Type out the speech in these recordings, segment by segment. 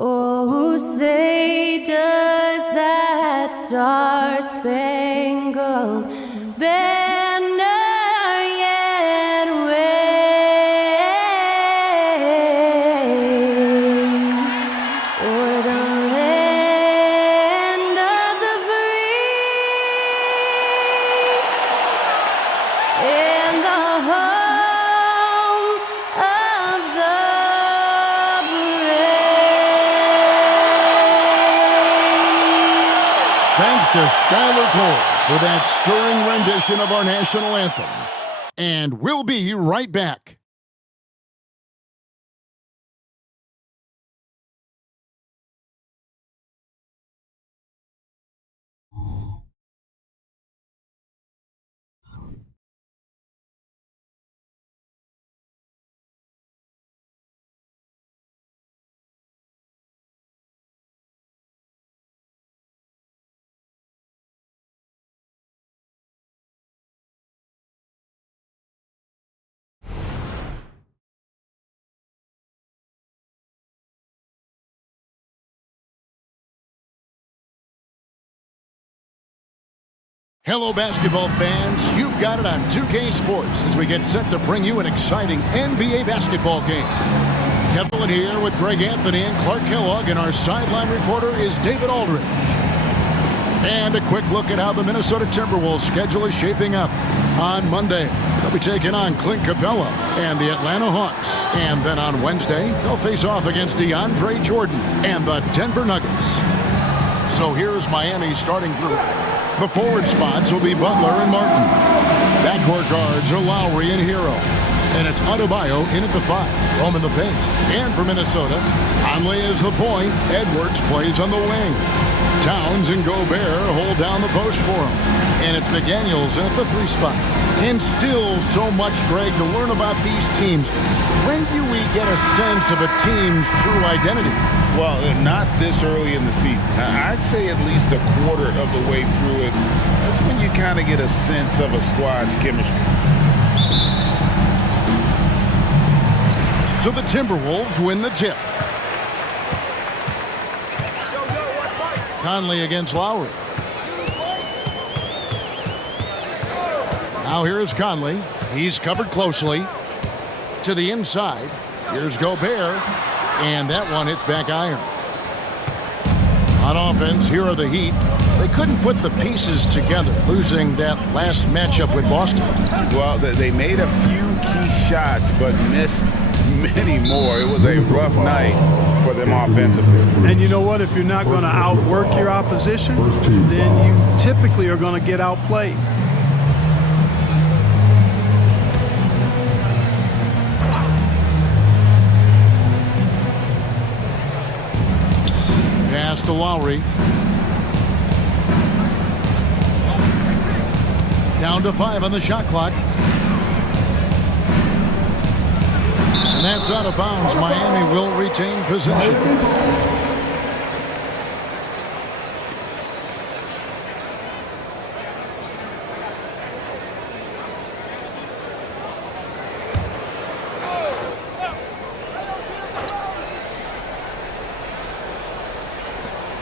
Oh, say does that star-spangled banner yet wave o'er the land of the free and the home of the brave. Thanks to Skylar Cole for that stirring rendition of our national anthem. And we'll be right back. Hello, basketball fans. You've got it on 2K Sports as we get set to bring you an exciting NBA basketball game. Kevin here with Greg Anthony and Clark Kellogg, and our sideline reporter is David Aldridge. And a quick look at how the Minnesota Timberwolves schedule is shaping up. On Monday, they'll be taking on Clint Capella and the Atlanta Hawks. And then on Wednesday, they'll face off against DeAndre Jordan and the Denver Nuggets. So here's Miami's starting group. The forward spots will be Butler and Martin. Backcourt guards are Lowry and Hero. And it's Adebayo in at the 5, roaming the paint. And for Minnesota, Conley is the point. Edwards plays on the wing. Towns and Gobert hold down the post for him. And it's McDaniels in at the 3 spot. And still so much, Greg, to learn about these teams. When do we get a sense of a team's true identity? Well, not this early in the season. I'd say at least a quarter of the way through it. That's when you kind of get a sense of a squad's chemistry. So the Timberwolves win the tip. Conley against Lowry. Now here is Conley. He's covered closely. To the inside. Here's Gobert. And that one hits back iron. On offense, here are the Heat. They couldn't put the pieces together, losing that last matchup with Boston. Well, they made a few key shots, but missed many more. It was a rough night for them offensively. And you know what? If you're not going to outwork your opposition, then you typically are going to get outplayed. Pass to Lowry. Down to 5 on the shot clock. And that's out of bounds. Miami will retain possession.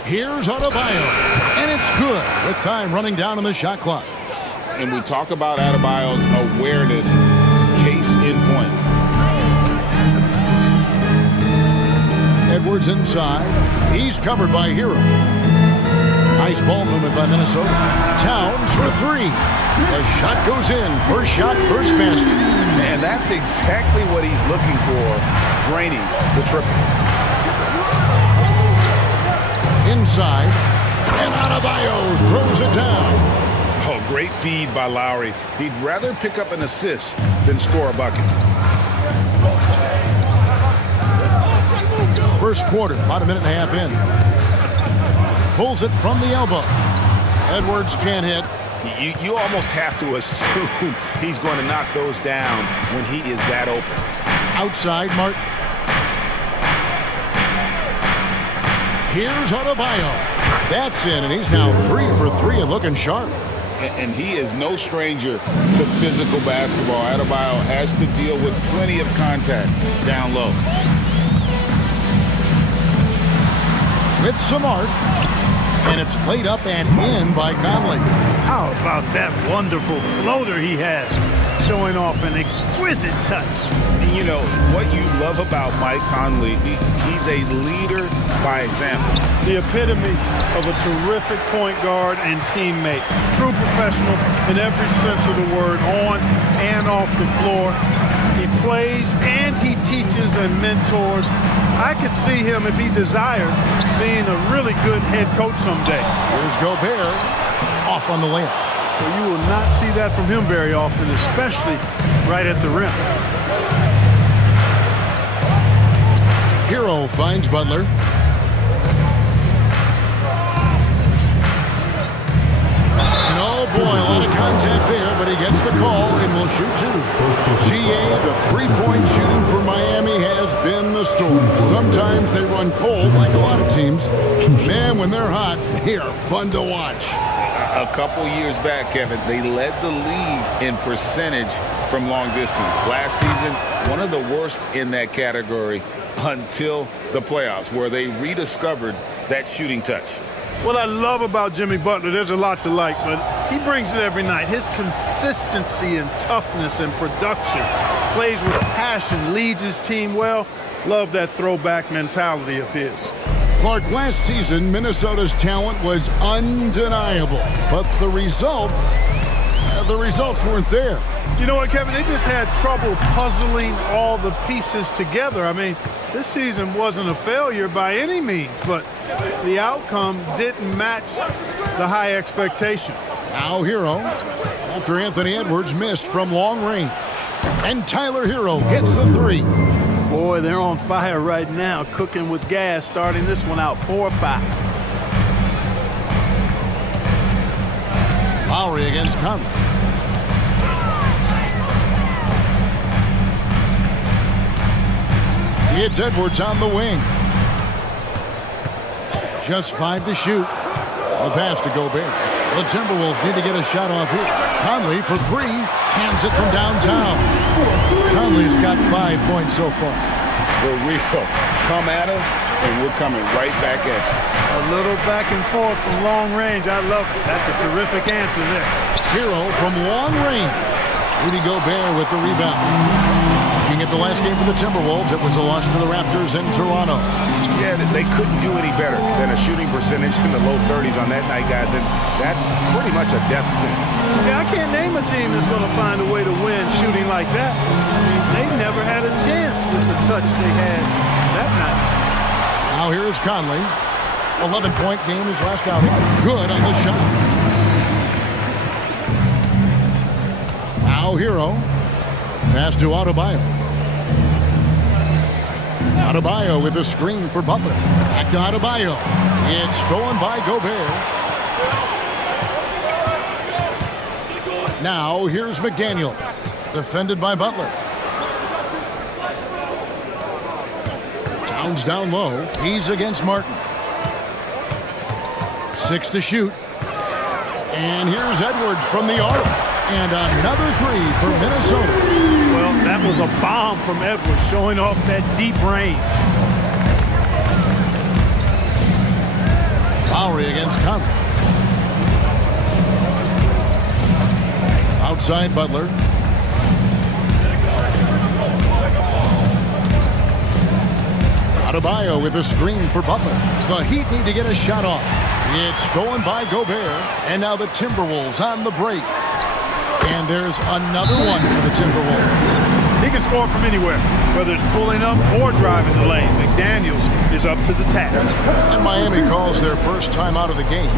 Here's Adebayo, and it's good with time running down on the shot clock. And we talk about Adebayo's awareness, case in point. Edwards inside. He's covered by Hero. Nice ball movement by Minnesota. Towns for 3. The shot goes in. First shot, first basket. And that's exactly what he's looking for, draining the triple. Inside, and Adebayo throws it down. Oh, great feed by Lowry. He'd rather pick up an assist than score a bucket. First quarter, about a minute and a half in. Pulls it from the elbow. Edwards can't hit. You almost have to assume he's going to knock those down when he is that open. Outside, Martin. Here's Adebayo. That's in, and he's now 3 for 3 and looking sharp. And he is no stranger to physical basketball. Adebayo has to deal with plenty of contact down low. with some art. And it's laid up and in by Conley. How about that wonderful floater he has, showing off an exquisite touch. And you know, what you love about Mike Conley, he's a leader by example. The epitome of a terrific point guard and teammate. True professional in every sense of the word, on and off the floor. He plays and he teaches and mentors. I could see him, if he desired, being a really good head coach someday. Here's Gobert off on the layup. Well, you will not see that from him very often, especially right at the rim. Hero finds Butler. And oh boy, a lot of contact there, but he gets the call and will shoot two. GA, the three-point shooting for Miami has been the story. Sometimes they run cold like a lot of teams. Man, when they're hot, they are fun to watch. A couple years back, Kevin, they led the league in percentage from long distance. Last season, one of the worst in that category until the playoffs, where they rediscovered that shooting touch. What I love about Jimmy Butler, there's a lot to like, but he brings it every night. His consistency and toughness and production, plays with passion, leads his team well. Love that throwback mentality of his. Clark, last season, Minnesota's talent was undeniable, but the results weren't there. You know what, Kevin? They just had trouble puzzling all the pieces together. I mean, this season wasn't a failure by any means, but the outcome didn't match the high expectation. Now Hero, after Anthony Edwards missed from long range. And Tyler Hero hits the three. Boy, they're on fire right now, cooking with gas, starting this one out 4-5. Lowry against Conley. It's Edwards on the wing. Just 5 to shoot. A pass to Gobert. The Timberwolves need to get a shot off here. Conley for 3. Cans it from downtown. Conley's got 5 points so far. We're real. Come at us, and we're coming right back at you. A little back and forth from long range. I love it. That's a terrific answer there. Hero from long range. Rudy Gobert with the rebound. Looking at the last game for the Timberwolves, it was a loss to the Raptors in Toronto. Yeah, they couldn't do any better than a shooting percentage in the low 30s on that night, guys, and that's pretty much a death sentence. Yeah, I can't name a team that's going to find a way to win shooting like that. I mean, they never had a chance with the touch they had that night. Now here's Conley. 11-point game his last outing. Good on the shot. Now Hero. Pass to Adebayo. Adebayo with a screen for Butler. Back to Adebayo. It's stolen by Gobert. Now here's McDaniels. Defended by Butler. Towns down low. He's against Martin. 6 to shoot. And here's Edwards from the arc. And another 3 for Minnesota. Well, that was a bomb from Edwards, showing off that deep range. Lowry against Conley. Outside Butler. Adebayo with a screen for Butler. The Heat need to get a shot off. It's stolen by Gobert. And now the Timberwolves on the break. And there's another one for the Timberwolves. He can score from anywhere, whether it's pulling up or driving the lane. McDaniels is up to the task. And Miami calls their first time out of the game.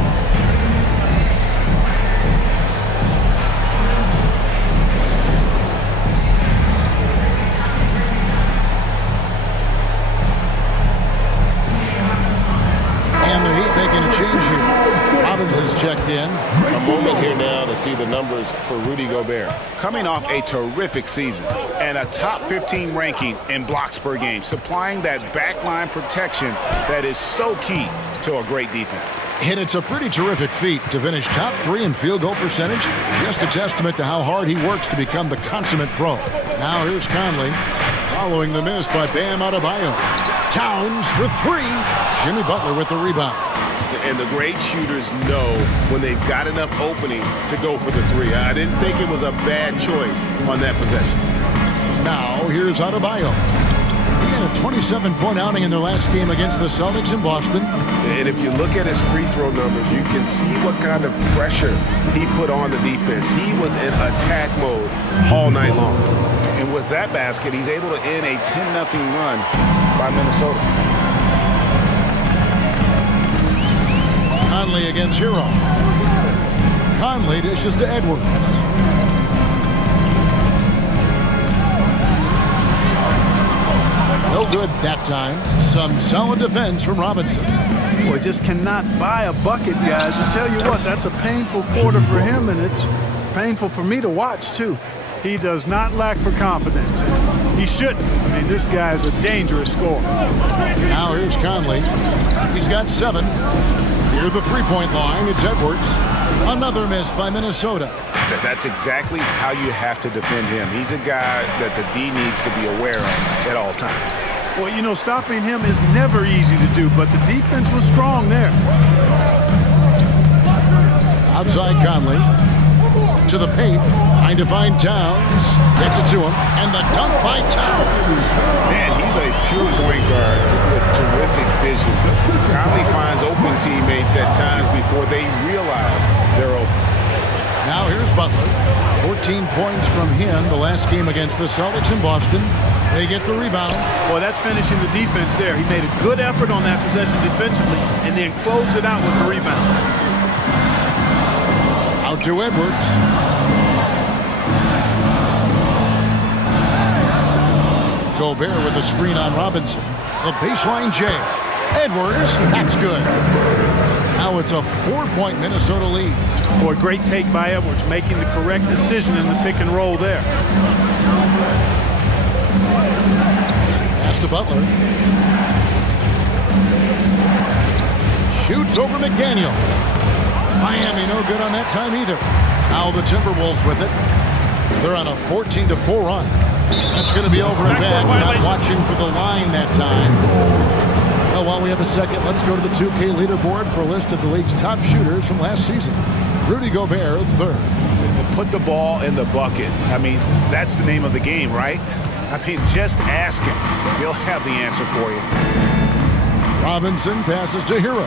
And the Heat making a change here. Robinson's checked in. A moment here now to see the numbers for Rudy Gobert. Coming off a terrific season and a top 15 ranking in blocks per game, supplying that backline protection that is so key to a great defense. And it's a pretty terrific feat to finish top 3 in field goal percentage. Just a testament to how hard he works to become the consummate pro. Now here's Conley following the miss by Bam Adebayo. Towns for three. Jimmy Butler with the rebound. And the great shooters know when they've got enough opening to go for the three. I didn't think it was a bad choice on that possession. Now, here's Adebayo. He had a 27-point outing in their last game against the Celtics in Boston. And if you look at his free throw numbers, you can see what kind of pressure he put on the defense. He was in attack mode all night long. And with that basket, he's able to end a 10-0 run by Minnesota. Conley against Hero. Conley dishes to Edwards. No good that time. Some solid defense from Robinson. Boy, just cannot buy a bucket, guys. I tell you what, that's a painful quarter for him, and it's painful for me to watch, too. He does not lack for confidence. He shouldn't. I mean, this guy is a dangerous scorer. Now here's Conley. He's got 7. Near the three-point line, it's Edwards. Another miss by Minnesota. That's exactly how you have to defend him. He's a guy that the D needs to be aware of at all times. Well, you know, stopping him is never easy to do, but the defense was strong there. Outside Conley. To the paint. Trying to find Towns. Gets it to him. And the dunk by Towns. Man, he's a pure point guard with terrific vision. Conley finds open teammates at times before they realize they're open. Now here's Butler. 14 points from him the last game against the Celtics in Boston. They get the rebound. Well, that's finishing the defense there. He made a good effort on that possession defensively and then closed it out with the rebound. Out to Edwards. Gobert with the screen on Robinson. The baseline J. Edwards, that's good. Now it's a 4-point Minnesota lead. Boy, great take by Edwards, making the correct decision in the pick and roll there. Pass to Butler. Shoots over McDaniel. Miami no good on that time either. Now the Timberwolves with it. They're on a 14-4 run. That's going to be over and back. Not watching for the line that time. Well, while we have a second, let's go to the 2K leaderboard for a list of the league's top shooters from last season. Rudy Gobert, 3rd. Put the ball in the bucket. I mean, that's the name of the game, right? I mean, just ask him. He'll have the answer for you. Robinson passes to Hero.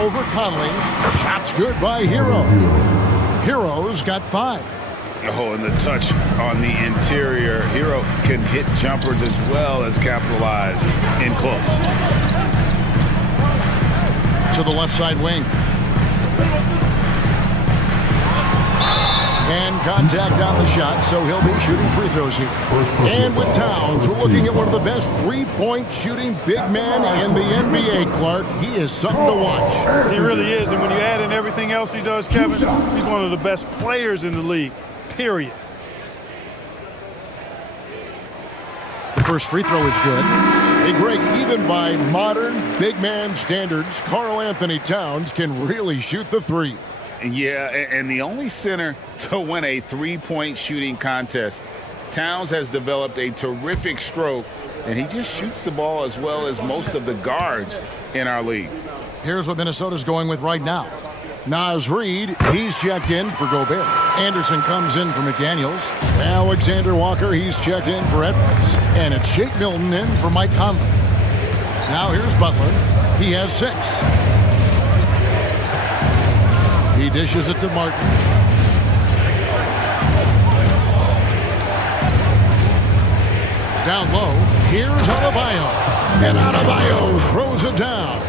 Over Conley. Shots good by Hero. Hero's got 5. Oh, and the touch on the interior. Hero can hit jumpers as well as capitalize in close. To the left side wing. And contact on the shot, so he'll be shooting free throws here. And with Towns, we're looking at one of the best three-point shooting big men in the NBA, Clark. He is something to watch. He really is, and when you add in everything else he does, Kevin, he's one of the best players in the league, period. The first free throw is good. Hey, Greg, even by modern big man standards, Karl Anthony Towns can really shoot the three. Yeah, and the only center to win a three-point shooting contest. Towns has developed a terrific stroke, and he just shoots the ball as well as most of the guards in our league. Here's what Minnesota's going with right now. Naz Reid, he's checked in for Gobert. Anderson comes in for McDaniels. Alexander Walker, he's checked in for Edwards. And it's Shake Milton in for Mike Conley. Now here's Butler. He has 6. He dishes it to Martin. Down low, here's Adebayo. And Adebayo throws it down.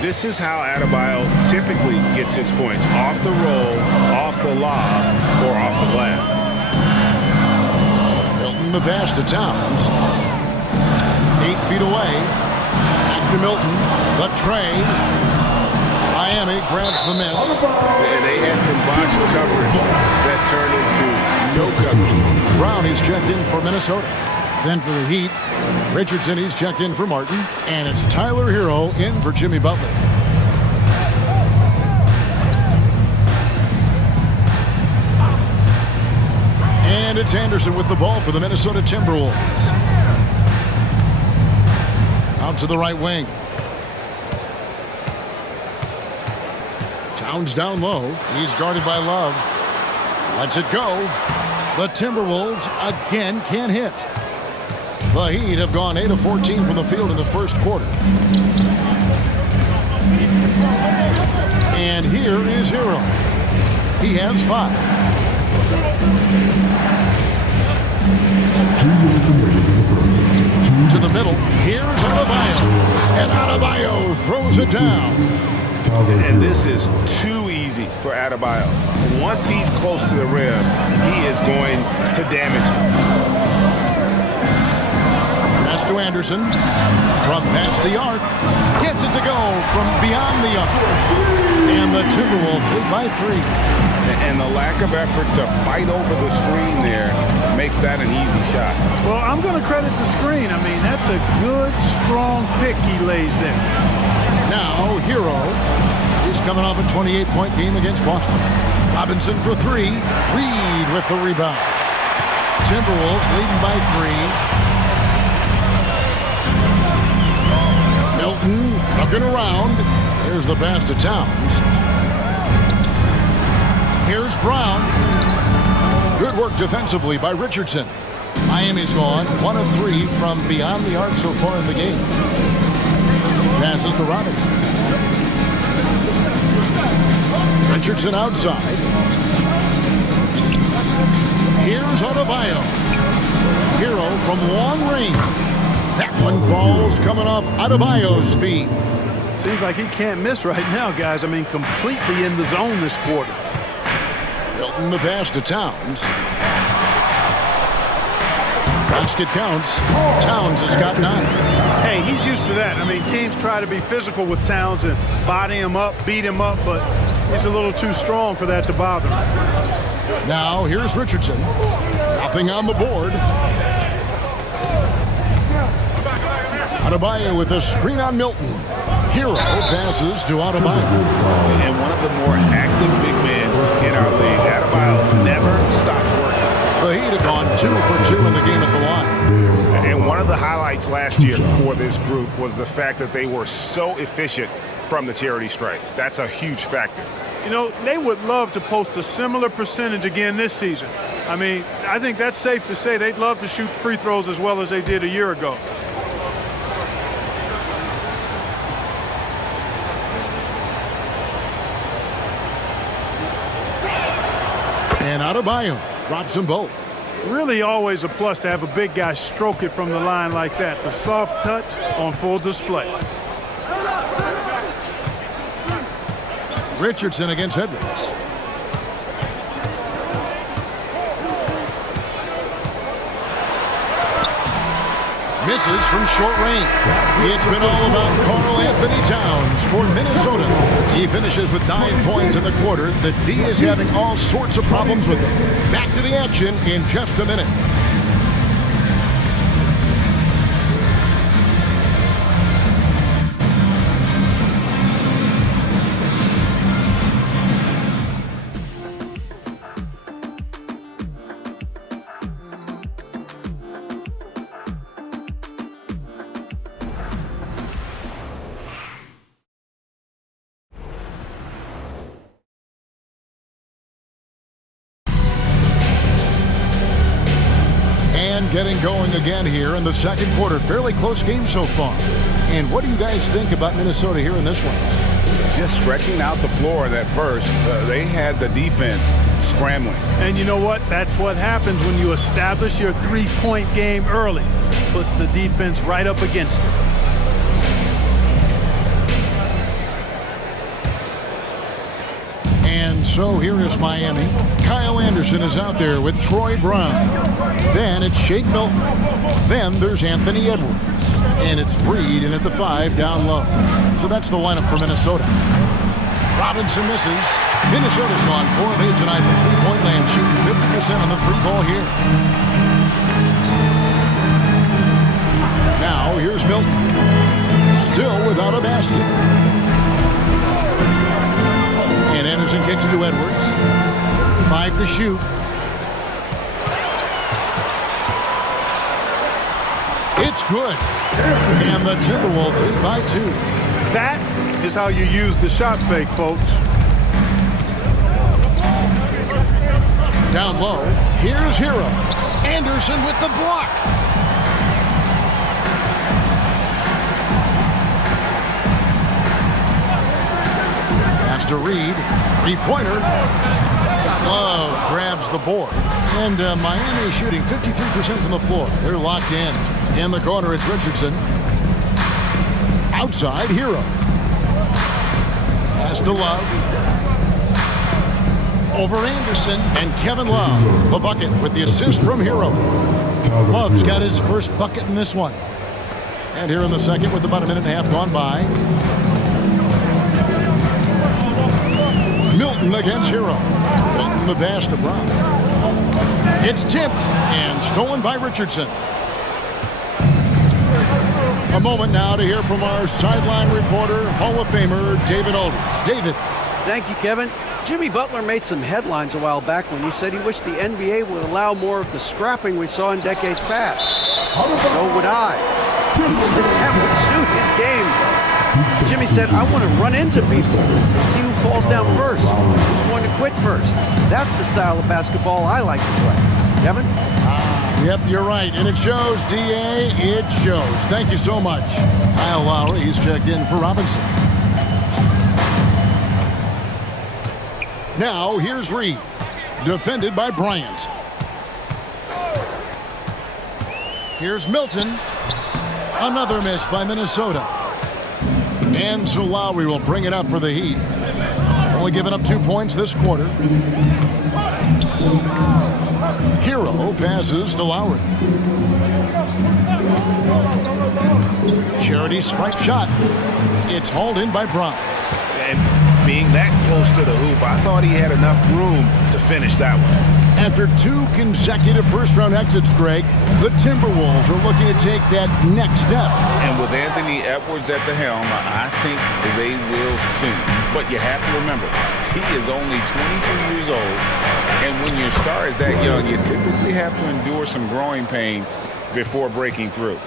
This is how Adebayo typically gets his points. Off the roll, off the lob, or off the glass. Milton the pass to Towns. 8 feet away. Back to Milton. The tray. Miami grabs the miss. And they had some botched coverage that turned into no coverage. Brown is checked in for Minnesota. Then for the Heat, Richardson, he's checked in for Martin. And it's Tyler Hero in for Jimmy Butler. And it's it's Anderson with the ball for the Minnesota Timberwolves. Out to the right wing. Towns down low. He's guarded by Love. Lets it go. The Timberwolves again can't hit. The Heat have gone 8 of 14 from the field in the first quarter. And here is Hero. He has 5. To the middle. Here's Adebayo. And Adebayo throws it down. And this is too easy for Adebayo. Once he's close to the rim, he is going to damage him. Pass to Anderson. From past the arc. Gets it to go from beyond the arc. And the Timberwolves lead by 3. And the lack of effort to fight over the screen there makes that an easy shot. Well, I'm going to credit the screen. I mean, that's a good, strong pick he lays there. Now, Hero. He's coming off a 28-point game against Boston. Robinson for 3. Reed with the rebound. Timberwolves leading by 3. Milton looking around. There's the pass to Towns. Here's Brown. Good work defensively by Richardson. Miami's gone 1 of 3 from beyond the arc so far in the game. Passes to Robinson. Richardson outside. Here's Adebayo. Hero from long range. That one falls coming off Adebayo's feet. Seems like he can't miss right now, guys. I mean, completely in the zone this quarter. Milton the pass to Towns. Basket counts. Towns has got 9. Hey, he's used to that. I mean, teams try to be physical with Towns and body him up, beat him up, but he's a little too strong for that to bother him. Now, here's Richardson. Nothing on the board. Adebayo with a screen on Milton. Hero passes to Adebayo. And one of the more active big men in our league. Adebayo never stops working. The Heat have gone 2 for 2 in the game at the line. And one of the highlights last year for this group was the fact that they were so efficient from the charity stripe. That's a huge factor. You know, they would love to post a similar percentage again this season. I mean, I think that's safe to say they'd love to shoot free throws as well as they did a year ago. And Adebayo drops them both. Really always a plus to have a big guy stroke it from the line like that. The soft touch on full display. Richardson against Edwards. Misses from short range. It's been all about Karl Anthony Towns for Minnesota. He finishes with 9 points in the quarter. The D is having all sorts of problems with him. Back to the action in just a minute. Getting going again here in the second quarter. Fairly close game so far. And what do you guys think about Minnesota here in this one? Just stretching out the floor at first. They had the defense scrambling. And you know what? That's what happens when you establish your three-point game early. Puts the defense right up against it. And so here is Miami. Kyle Anderson is out there with Troy Brown. Then it's Shake Milton. Then there's Anthony Edwards. And it's Reed in at the 5 down low. So that's the lineup for Minnesota. Robinson misses. Minnesota's gone 4 of 8 tonight from three-point land, shooting 50% on the 3-ball here. Now here's Milton. Still without a basket. And Anderson kicks to Edwards. 5 to shoot. It's good. And the Timberwolves lead by 2. That is how you use the shot fake, folks. Down low, here's Hero. Anderson with the block. Pass to Reed. Three-pointer. Love grabs the board. And Miami shooting 53% from the floor. They're locked in. In the corner, it's Richardson. Outside, Hero. Pass to Love. Over Anderson and Kevin Love. The bucket with the assist from Hero. Love's got his first bucket in this one. And here in the second with about a minute and a half gone by. Milton against Hero. Milton the pass to Brown. It's tipped and stolen by Richardson. A moment now to hear from our sideline reporter, Hall of Famer David Aldridge. David. Thank you, Kevin. Jimmy Butler made some headlines a while back when he said he wished the NBA would allow more of the scrapping we saw in decades past. So would I. He says that would suit his game. Jimmy said, I want to run into people and see who falls down first, who's going to quit first. That's the style of basketball I like to play. Kevin? Yep, you're right. And it shows, D.A. It shows. Thank you so much. Kyle Lowry, he's checked in for Robinson. Now, here's Reed. Defended by Bryant. Here's Milton. Another miss by Minnesota. And so Lowry will bring it up for the Heat. Only giving up 2 points this quarter. Hero passes to Lowry. Charity stripe shot. It's hauled in by Brown. And being that close to the hoop, I thought he had enough room to finish that one. After 2 consecutive first-round exits, Greg, the Timberwolves are looking to take that next step. And with Anthony Edwards at the helm, I think they will soon. But you have to remember, he is only 22 years old. And when your star is that young, you typically have to endure some growing pains before breaking through.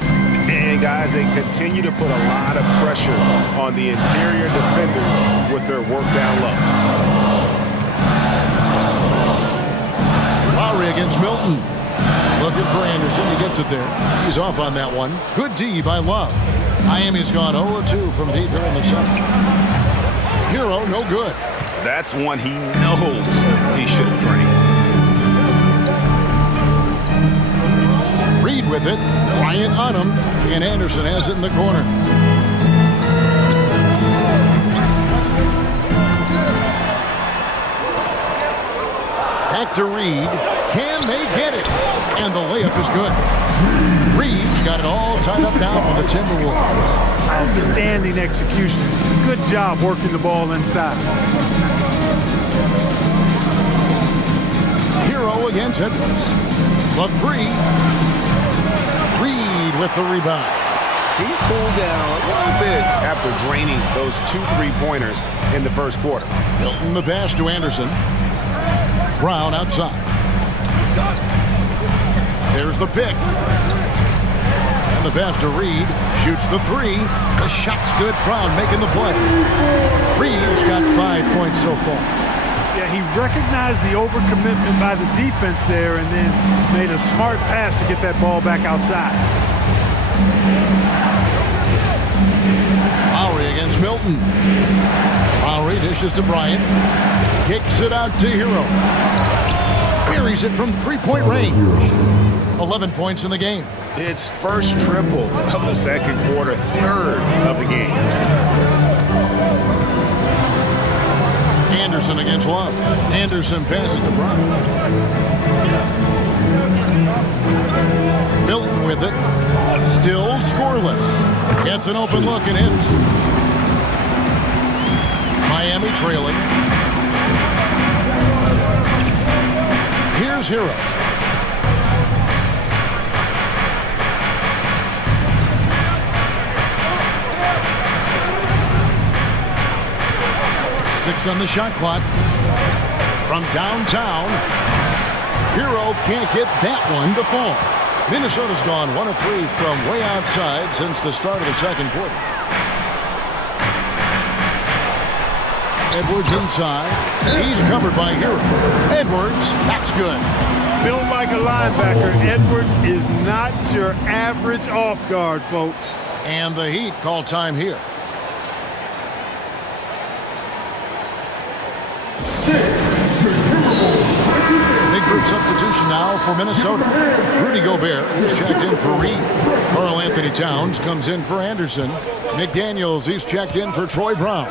And guys, they continue to put a lot of pressure on the interior defenders with their work down low. Lowry against Milton. Looking for Anderson. He gets it there. He's off on that one. Good D by Love. Miami's gone 0-2 from deep here in the second. Hero, no good. That's one he knows he should have drained. Reed with it. Bryant on him. And Anderson has it in the corner. Back to Reed. Can they get it? And the layup is good. Reed's got it all tied up now for the Timberwolves. Outstanding execution. Good job working the ball inside. Hero against Edwards. Love 3. Reed with the rebound. He's cooled down a little bit after draining those 2 3-pointers in the first quarter. Milton the pass to Anderson. Brown outside. There's the pick. And the pass to Reed. Shoots the 3. The shot's good. Brown making the play. Reed's got 5 points so far. Yeah, he recognized the overcommitment by the defense there and then made a smart pass to get that ball back outside. Lowry against Milton. Lowry dishes to Bryant. Kicks it out to Hero. Buries it from 3-point range. 11 points in the game. It's first triple of the second quarter, third of the game. Anderson against Love. Anderson passes to Brown. Milton with it. Still scoreless. Gets an open look and hits. Miami trailing. Here's Hero. Six on the shot clock. From downtown, Hero can't get that one to fall. Minnesota's gone 1 of 3 from way outside since the start of the second quarter. Edwards inside. He's covered by Hero. Edwards, that's good. Built like a linebacker, Edwards is not your average off guard, folks. And the Heat call time here. Big group substitution now for Minnesota. Rudy Gobert is checked in for Reed. Karl Anthony Towns comes in for Anderson. McDaniels, he's checked in for Troy Brown.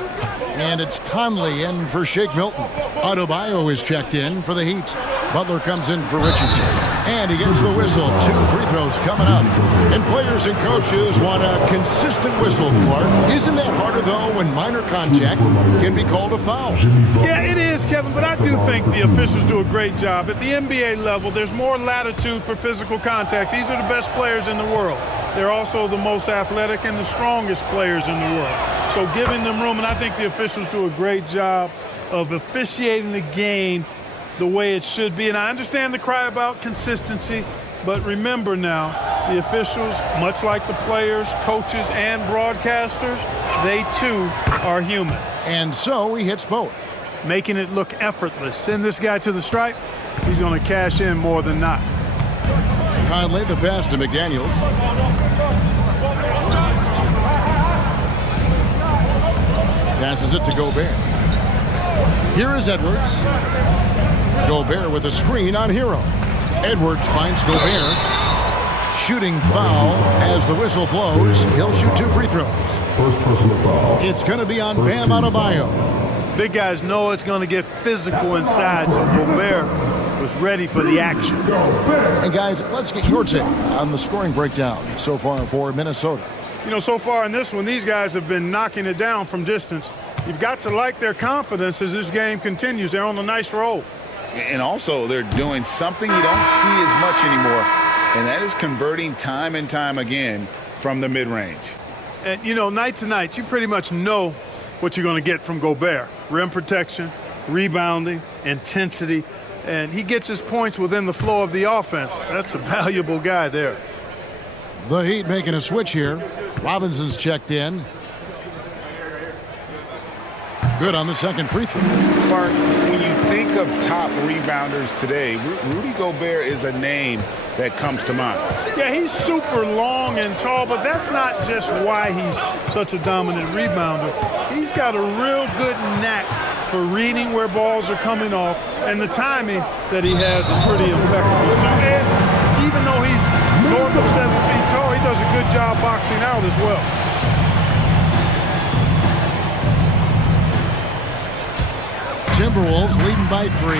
And it's Conley in for Shake Milton. Adebayo is checked in for the Heat. Butler comes in for Richardson. And he gets the whistle. 2 free throws coming up. And players and coaches want a consistent whistle, Clark. Isn't that harder, though, when minor contact can be called a foul? Yeah, it is, Kevin, but I do think the officials do a great job. At the NBA level, there's more latitude for physical contact. These are the best players in the world. They're also the most athletic and the strongest players in the world. So giving them room, and I think the officials do a great job of officiating the game the way it should be. And I understand the cry about consistency, but remember now, the officials, much like the players, coaches, and broadcasters, they too are human. And so he hits both. Making it look effortless. Send this guy to the stripe, he's going to cash in more than not. Conley, the pass to McDaniels. Passes it to Gobert. Here is Edwards. Gobert with a screen on Hero. Edwards finds Gobert. Shooting foul as the whistle blows. He'll shoot 2 free throws. First personal foul. It's going to be on Bam Adebayo. Big guys know it's going to get physical inside, so Gobert was ready for the action. And guys, let's get your take on the scoring breakdown so far for Minnesota. You know, so far in this one, these guys have been knocking it down from distance. You've got to like their confidence as this game continues. They're on a nice roll. And also, they're doing something you don't see as much anymore, and that is converting time and time again from the mid-range. And, you know, night to night, you pretty much know what you're going to get from Gobert. Rim protection, rebounding, intensity, and he gets his points within the flow of the offense. That's a valuable guy there. The Heat making a switch here. Robinson's checked in. Good on the second free throw. Clark, when you think of top rebounders today, Rudy Gobert is a name that comes to mind. Yeah, he's super long and tall, but that's not just why he's such a dominant rebounder. He's got a real good knack for reading where balls are coming off, and the timing that he has is pretty impeccable too. And even though he's north of 7 feet tall, he does a good job boxing out as well. Timberwolves leading by 3.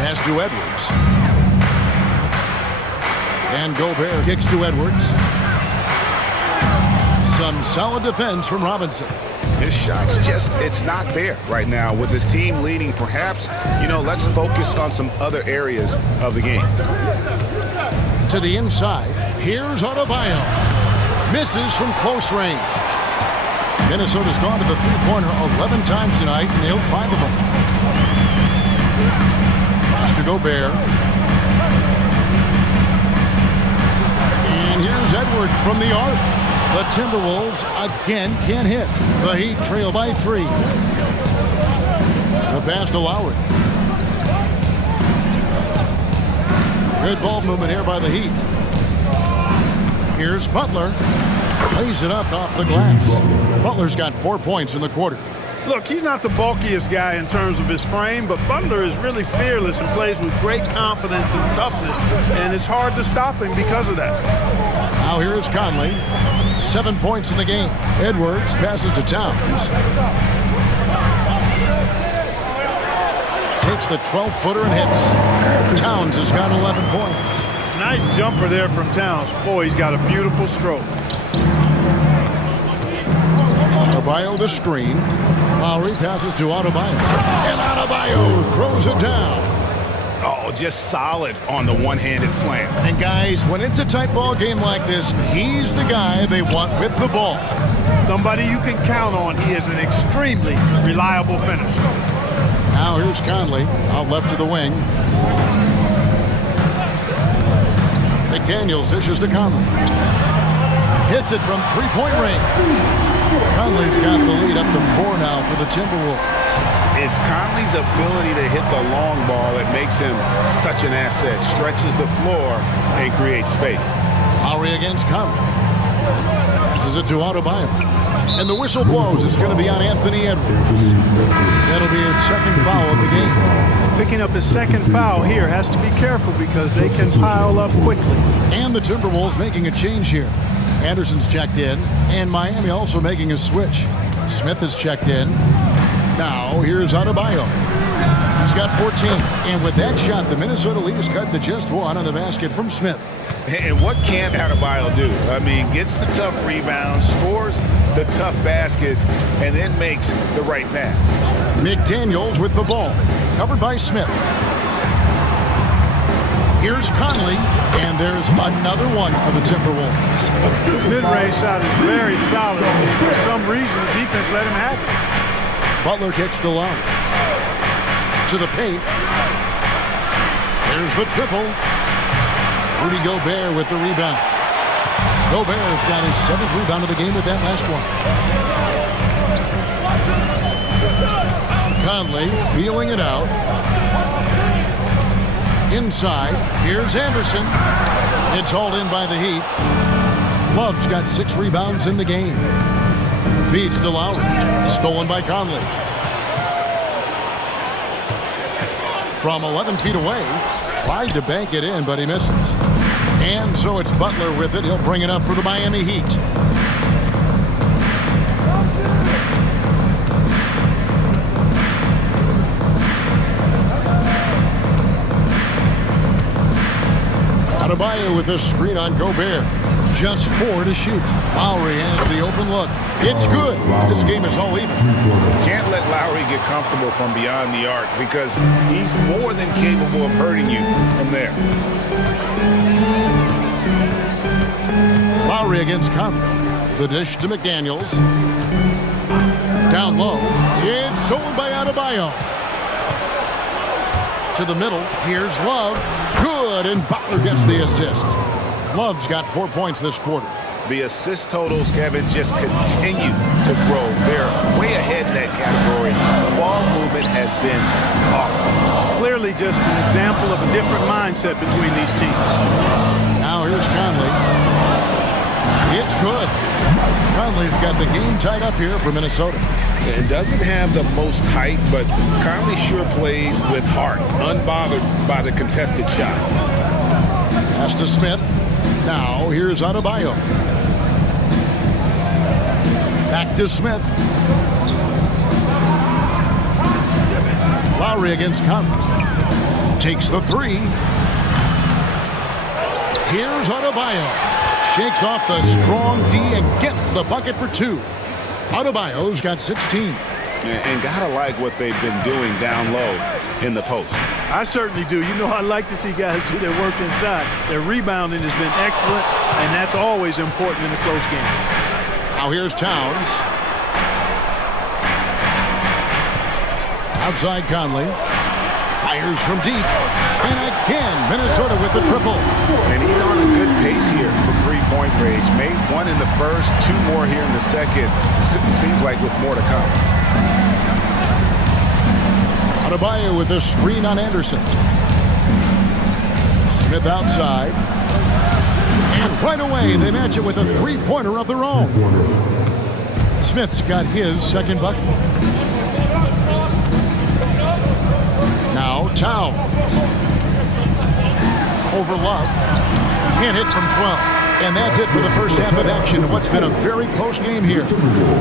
Pass to Edwards. And Gobert kicks to Edwards. Some solid defense from Robinson. His shot's just, it's not there right now. With his team leading, perhaps, you know, let's focus on some other areas of the game. To the inside. Here's Adebayo. Misses from close range. Minnesota's gone to the three-pointer 11 times tonight, nailed 5 of them. Mr. Gobert. And here's Edwards from the arc. The Timberwolves again can't hit. The Heat trail by 3. The pass to Lowry. Good ball movement here by the Heat. Here's Butler. Lays it up off the glass. Butler's got 4 points in the quarter. Look, he's not the bulkiest guy in terms of his frame, but Butler is really fearless and plays with great confidence and toughness, and it's hard to stop him because of that. Now here's Conley. 7 points in the game. Edwards passes to Towns. Takes the 12-footer and hits. Towns has got 11 points. Nice jumper there from Towns. Boy, he's got a beautiful stroke. Adebayo the screen. Lowry passes to Adebayo. And Adebayo throws it down. Oh, just solid on the one-handed slam. And guys, when it's a tight ball game like this, he's the guy they want with the ball. Somebody you can count on. He is an extremely reliable finisher. Now here's Conley out left of the wing. McDaniels dishes to Conley. Hits it from three-point range. Conley's got the lead up to 4 now for the Timberwolves. It's Conley's ability to hit the long ball that makes him such an asset. Stretches the floor and creates space. Lowry against Conley. Passes it to Adebayo. And the whistle blows. It's going to be on Anthony Edwards. That'll be his second foul of the game. Picking up his second foul here. Has to be careful because they can pile up quickly. And the Timberwolves making a change here. Anderson's checked in, and Miami also making a switch. Smith is checked in. Now, here's Adebayo. He's got 14. And with that shot, the Minnesota lead is cut to just 1 on the basket from Smith. And what can Adebayo do? I mean, gets the tough rebounds, scores the tough baskets, and then makes the right pass. McDaniels with the ball. Covered by Smith. Here's Conley, and there's another one for the Timberwolves. The mid-range shot is very solid. For some reason, the defense let him have it. Butler kicks to Lowry. To the paint. There's the triple. Rudy Gobert with the rebound. Gobert's got his 7th rebound of the game with that last one. Conley feeling it out. Inside, here's Anderson. It's hauled in by the Heat. Love's got 6 rebounds in the game. Feeds to Lowry. Stolen by Conley. From 11 feet away. Tried to bank it in, but he misses. And so it's Butler with it. He'll bring it up for the Miami Heat. Adebayo with the screen on Gobert. Just 4 to shoot. Lowry has the open look. It's good. This game is all even. Can't let Lowry get comfortable from beyond the arc because he's more than capable of hurting you from there. Lowry against Conley. The dish to McDaniels. Down low. It's stolen by Adebayo. To the middle. Here's Love. Good, and Butler gets the assist. Love's got 4 points this quarter. The assist totals, Kevin, just continue to grow. They're way ahead in that category. The ball movement has been off. Clearly just an example of a different mindset between these teams. Now here's Conley. It's good. Conley's got the game tied up here for Minnesota. It doesn't have the most height, but Conley sure plays with heart, unbothered by the contested shot. Pass to Smith. Now here's Adebayo. Back to Smith. Lowry against Conley. Takes the 3. Here's Adebayo. Shakes off the strong D and gets the bucket for 2. Adebayo's got 16. And gotta like what they've been doing down low in the post. I certainly do. You know, I like to see guys do their work inside. Their rebounding has been excellent, and that's always important in a close game. Now here's Towns. Outside Conley. Fires from deep. And again, Minnesota with the triple. And he's on a good pace here from three-point range. Made 1 in the first, 2 more here in the second. It seems like with more to come. Adebayo with the screen on Anderson. Smith outside. And right away, they match it with a 3-pointer of their own. Smith's got his second bucket. Now Towns. Over Love. Can't hit from 12. And that's it for the first half of action. What's been a very close game here.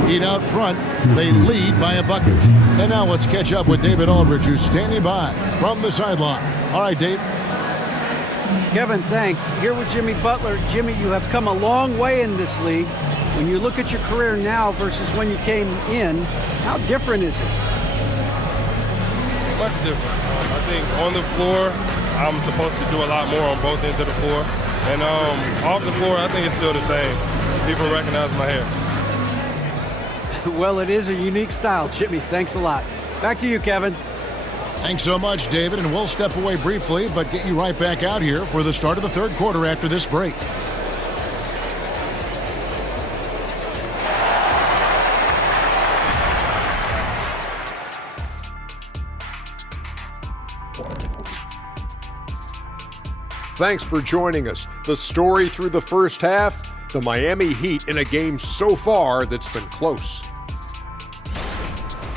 Heat out front. They lead by a bucket. And now let's catch up with David Aldridge, who's standing by from the sideline. All right, Dave. Kevin, thanks. Here with Jimmy Butler. Jimmy, you have come a long way in this league. When you look at your career now versus when you came in, how different is it? Much different. I think on the floor, I'm supposed to do a lot more on both ends of the floor. And off the floor, I think it's still the same. People recognize my hair. Well, it is a unique style, Jimmy. Thanks a lot. Back to you, Kevin. Thanks so much, David, and we'll step away briefly, but get you right back out here for the start of the third quarter after this break. Thanks for joining us. The story through the first half, the Miami Heat in a game so far that's been close.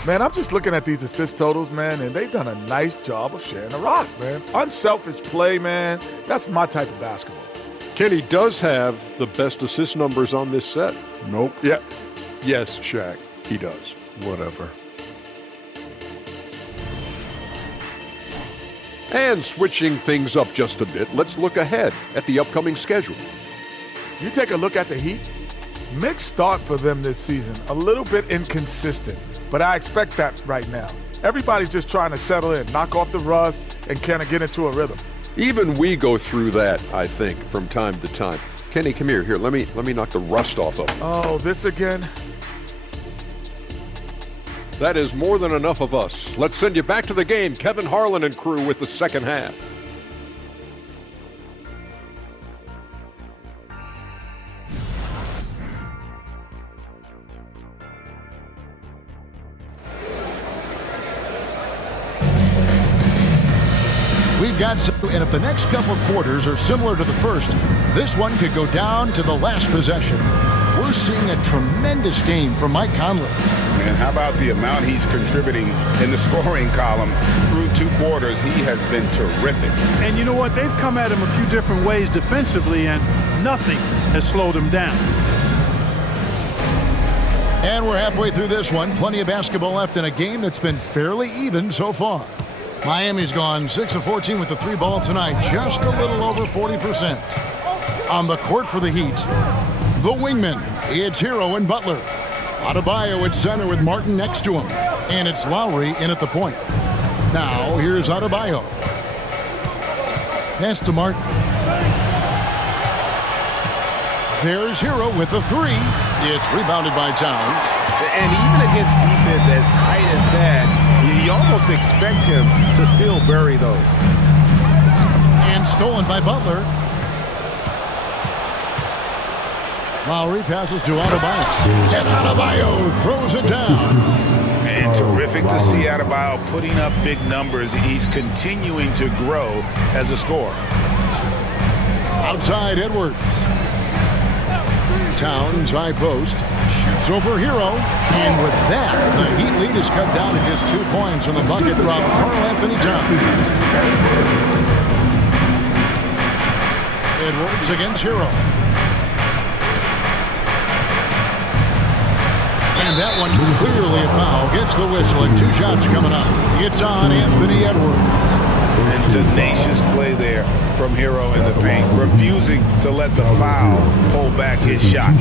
Man, I'm just looking at these assist totals, man, and they've done a nice job of sharing the rock, man. Unselfish play, man. That's my type of basketball. Kenny does have the best assist numbers on this set. Nope. Yeah. Yes, Shaq, he does. Whatever. And switching things up just a bit, let's look ahead at the upcoming schedule. You take a look at the Heat. Mixed start for them this season. A little bit inconsistent, but I expect that right now. Everybody's just trying to settle in, knock off the rust, and kind of get into a rhythm. Even we go through that, I think, from time to time. Kenny, come here. Here, let me knock the rust off of you. Oh, this again? That is more than enough of us. Let's send you back to the game. Kevin Harlan and crew with the second half. We've got some, and if the next couple quarters are similar to the first, this one could go down to the last possession. We're seeing a tremendous game from Mike Conley. And how about the amount he's contributing in the scoring column through 2 quarters? He has been terrific. And you know what? They've come at him a few different ways defensively, and nothing has slowed him down. And we're halfway through this one. Plenty of basketball left in a game that's been fairly even so far. Miami's gone 6 of 14 with the 3 ball tonight, just a little over 40%. On the court for the Heat, the wingmen, it's Hero and Butler. Adebayo at center with Martin next to him. And it's Lowry in at the point. Now, here's Adebayo. Pass to Martin. There's Hero with the 3. It's rebounded by Towns. And even against defense as tight as that, you almost expect him to still bury those. And stolen by Butler. Lowry passes to Adebayo. And Adebayo throws it down. And terrific to see Adebayo putting up big numbers. He's continuing to grow as a scorer. Outside Edwards. Towns, high post. Shoots over Hero. And with that, the Heat lead is cut down to just 2 points on the bucket from Karl-Anthony Towns. Edwards against Hero. And that one clearly a foul. Gets the whistle and 2 shots coming up. It's on Anthony Edwards. And tenacious play there from Hero in the paint, refusing to let the foul hold back his shot.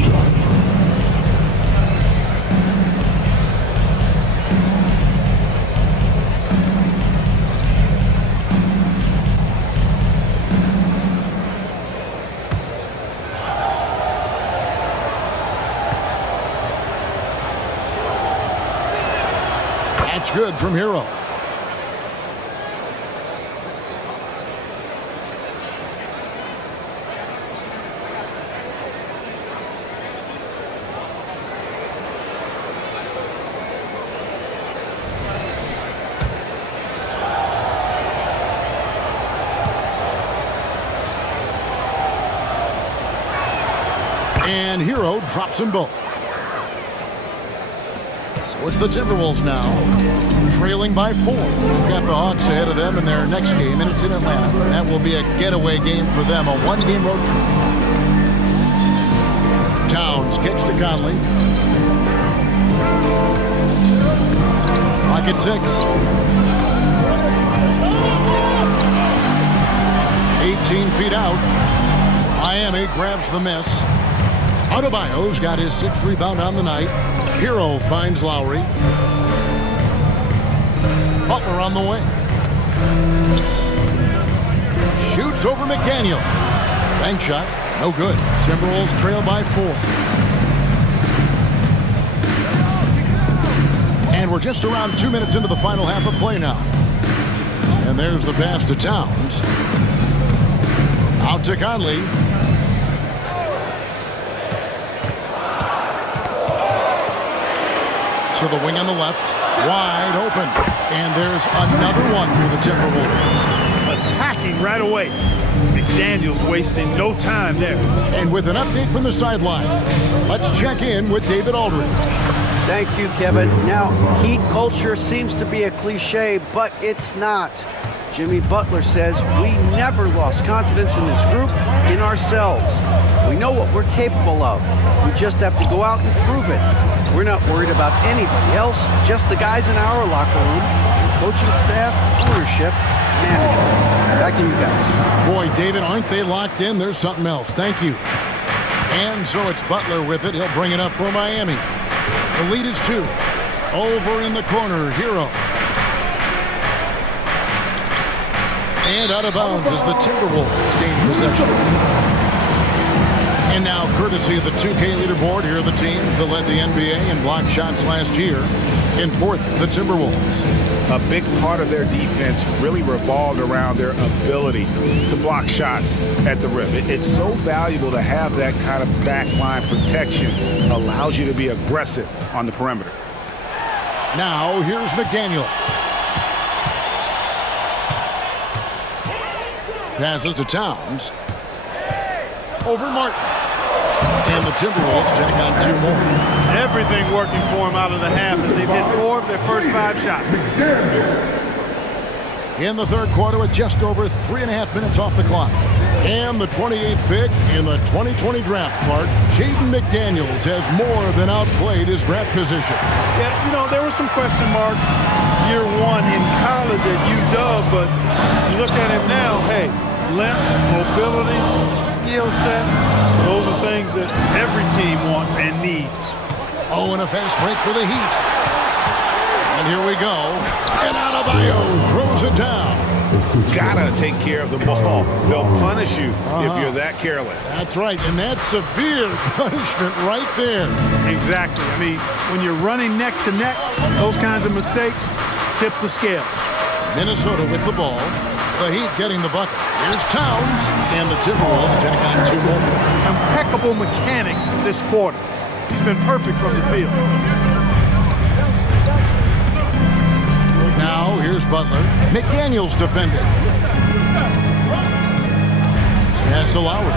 That's good from Hero. And Hero drops them both. So it's the Timberwolves now, trailing by 4. We've got the Hawks ahead of them in their next game, and it's in Atlanta. That will be a getaway game for them, a 1-game road trip. Towns kicks to Conley. Clock at 6. 18 feet out. Miami grabs the miss. Adebayo's got his 6th rebound on the night. Hero finds Lowry. Butler on the wing. Shoots over McDaniel. Bank shot, no good. Timberwolves trail by 4. And we're just around 2 minutes into the final half of play now. And there's the pass to Towns. Out to Conley. To the wing on the left. Wide open. And there's another one for the Timberwolves. Attacking right away. McDaniels wasting no time there. And with an update from the sideline, let's check in with David Aldridge. Thank you, Kevin. Now, Heat culture seems to be a cliche, but it's not. Jimmy Butler says we never lost confidence in this group, in ourselves. We know what we're capable of. We just have to go out and prove it. We're not worried about anybody else, just the guys in our locker room, coaching staff, ownership, management. Back to you guys. Boy, David, aren't they locked in? There's something else. Thank you. And so it's Butler with it. He'll bring it up for Miami. The lead is 2. Over in the corner, Hero. And out of bounds as the Timberwolves gain possession. And now, courtesy of the 2K leaderboard, here are the teams that led the NBA in block shots last year. In 4th, the Timberwolves. A big part of their defense really revolved around their ability to block shots at the rim. It's so valuable to have that kind of backline protection. Allows you to be aggressive on the perimeter. Now, here's McDaniel. Passes to Towns. Over Martin. And the Timberwolves take on 2 more. Everything working for them out of the half as they've hit 4 of their first 5 shots. In the 3rd quarter with just over 3.5 minutes off the clock. And the 28th pick in the 2020 draft, Clark, Jaden McDaniels has more than outplayed his draft position. Yeah, you know, there were some question marks year 1 in college at UW, but you look at him now, hey, length, mobility, skill set, those are things that every team wants and needs. Oh, and a fast break for the Heat. And here we go. And Adebayo throws it down. Gotta take care of the ball. They'll punish you if you're that careless. That's right, and that's severe punishment right there. Exactly. I mean, when you're running neck to neck, those kinds of mistakes tip the scale. Minnesota with the ball. The Heat getting the bucket. Here's Towns, and the Timberwolves tack on 2 more. Impeccable mechanics this quarter. He's been perfect from the field. Now, here's Butler. McDaniels defending. Pass to Lowry.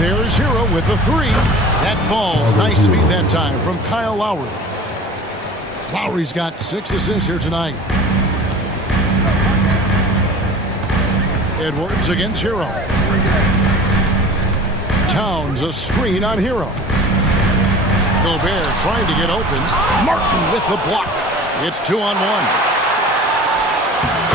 There's Hero with the 3. That falls. Nice feed that time from Kyle Lowry. Lowry's got 6 assists here tonight. Edwards against Hero. Towns a screen on Hero. Gobert trying to get open. Martin with the block. It's 2-on-1.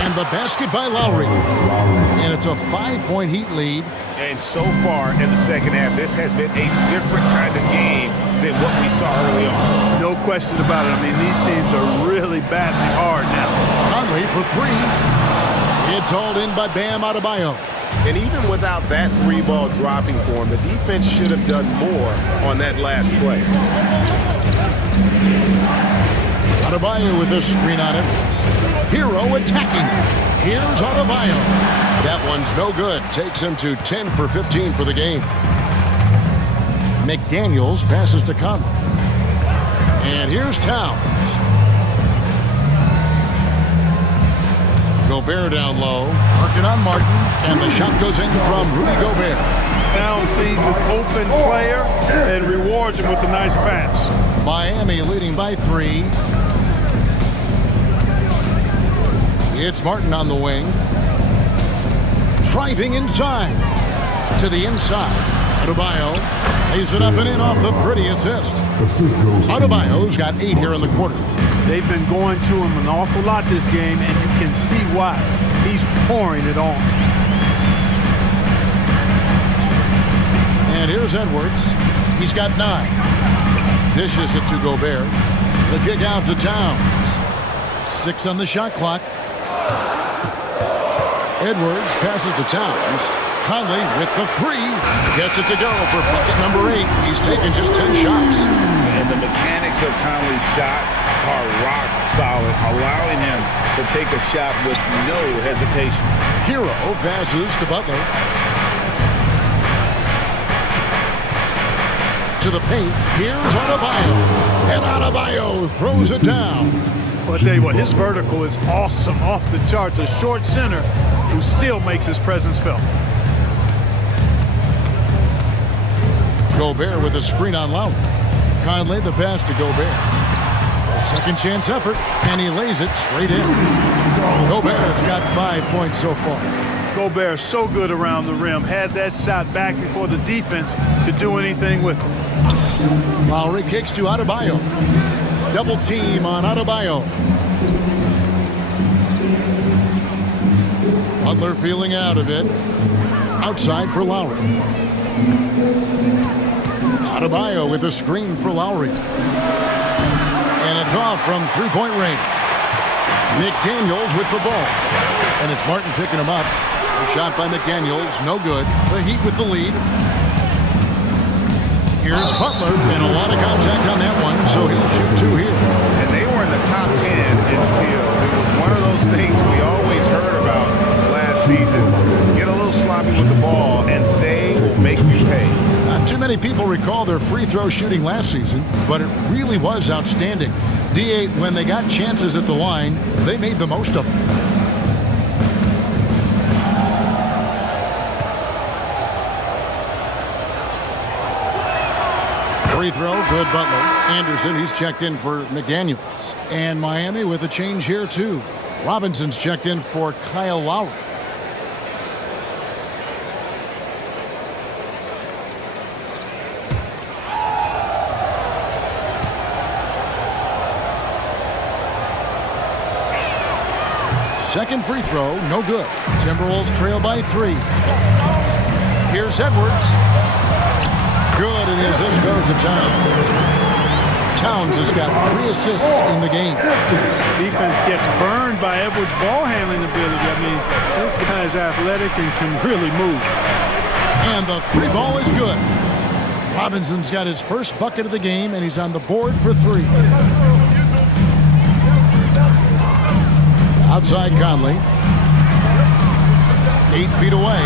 And the basket by Lowry. And it's a 5-point Heat lead. And so far in the second half, this has been a different kind of game than what we saw early on. No question about it. I mean, these teams are really battling hard now. Conley for 3. It's hauled in by Bam Adebayo. And even without that 3-ball dropping for him, the defense should have done more on that last play. Adebayo with the screen on Edwards. Hero attacking. Here's Adebayo. That one's no good. Takes him to 10 for 15 for the game. McDaniels passes to Conley. And here's Towns. Gobert down low, working on Martin, and the shot goes in from Rudy Gobert. Towns sees an open player and rewards him with a nice pass. Miami leading by 3. It's Martin on the wing. Driving inside. To the inside. Adebayo lays it up and in off the pretty assist. Adebayo's got 8 here in the quarter. They've been going to him an awful lot this game, and you can see why. He's pouring it on. And here's Edwards. He's got 9. Dishes it to Gobert. The kick out to Towns. 6 on the shot clock. Edwards passes to Towns. Conley with the 3. Gets it to go for bucket number 8. He's taken just 10 shots. And the mechanics of Conley's shot are rock solid, allowing him to take a shot with no hesitation. Hero passes to Butler. To the paint. Here's Adebayo. And Adebayo throws it down. Well, I'll tell you what, his vertical is awesome, off the charts. A short center who still makes his presence felt. Gobert with a screen on Lowry. Conley the pass to Gobert. A second chance effort, and he lays it straight in. Gobert's got 5 points so far. Gobert so good around the rim. Had that shot back before the defense could do anything with him. Lowry kicks to Adebayo. Double team on Adebayo. Butler feeling out a bit. Outside for Lowry. Adebayo with a screen for Lowry. And it's off from three-point range. McDaniels with the ball. And it's Martin picking him up. A shot by McDaniels, no good. The Heat with the lead. Here's Butler, and a lot of contact on that one, so he'll shoot two here. And they were in the top 10 in steal. It was one of those things we always heard about last season. Get a little sloppy with the ball, and they will make you pay. Not too many people recall their free throw shooting last season, but it really was outstanding. D8, when they got chances at the line, they made the most of them. Free throw, good Butler. Anderson, he's checked in for McDaniels. And Miami with a change here, too. Robinson's checked in for Kyle Lowry. Second free throw, no good. Timberwolves trail by 3. Here's Edwards. Good, and the assist goes to Towns. Towns has got 3 assists in the game. Defense gets burned by Edwards' ball handling ability. I mean, this guy is athletic and can really move. And the 3 ball is good. Robinson's got his first bucket of the game, and he's on the board for 3. Outside Conley. 8 feet away.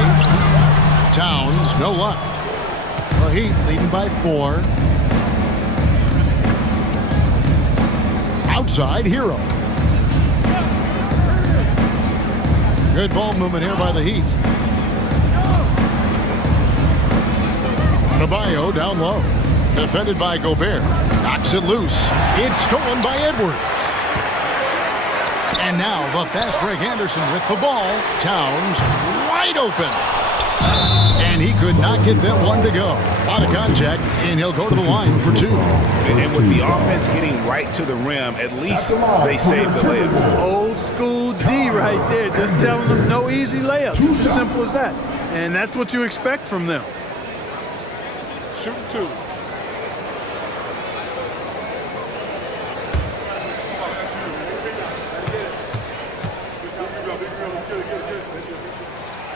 Towns, no luck. The Heat leading by 4. Outside, Hero. Good ball movement here by the Heat. Adebayo down low. Defended by Gobert. Knocks it loose. It's stolen by Edwards. And now the fast break Anderson with the ball. Towns wide open. And he could not get that one to go. A lot of contact, and he'll go to the line for 2. And with the offense getting right to the rim, at least they saved the layup. Old school D right there, just telling them no easy layups. It's as simple as that. And that's what you expect from them. Shoot 2.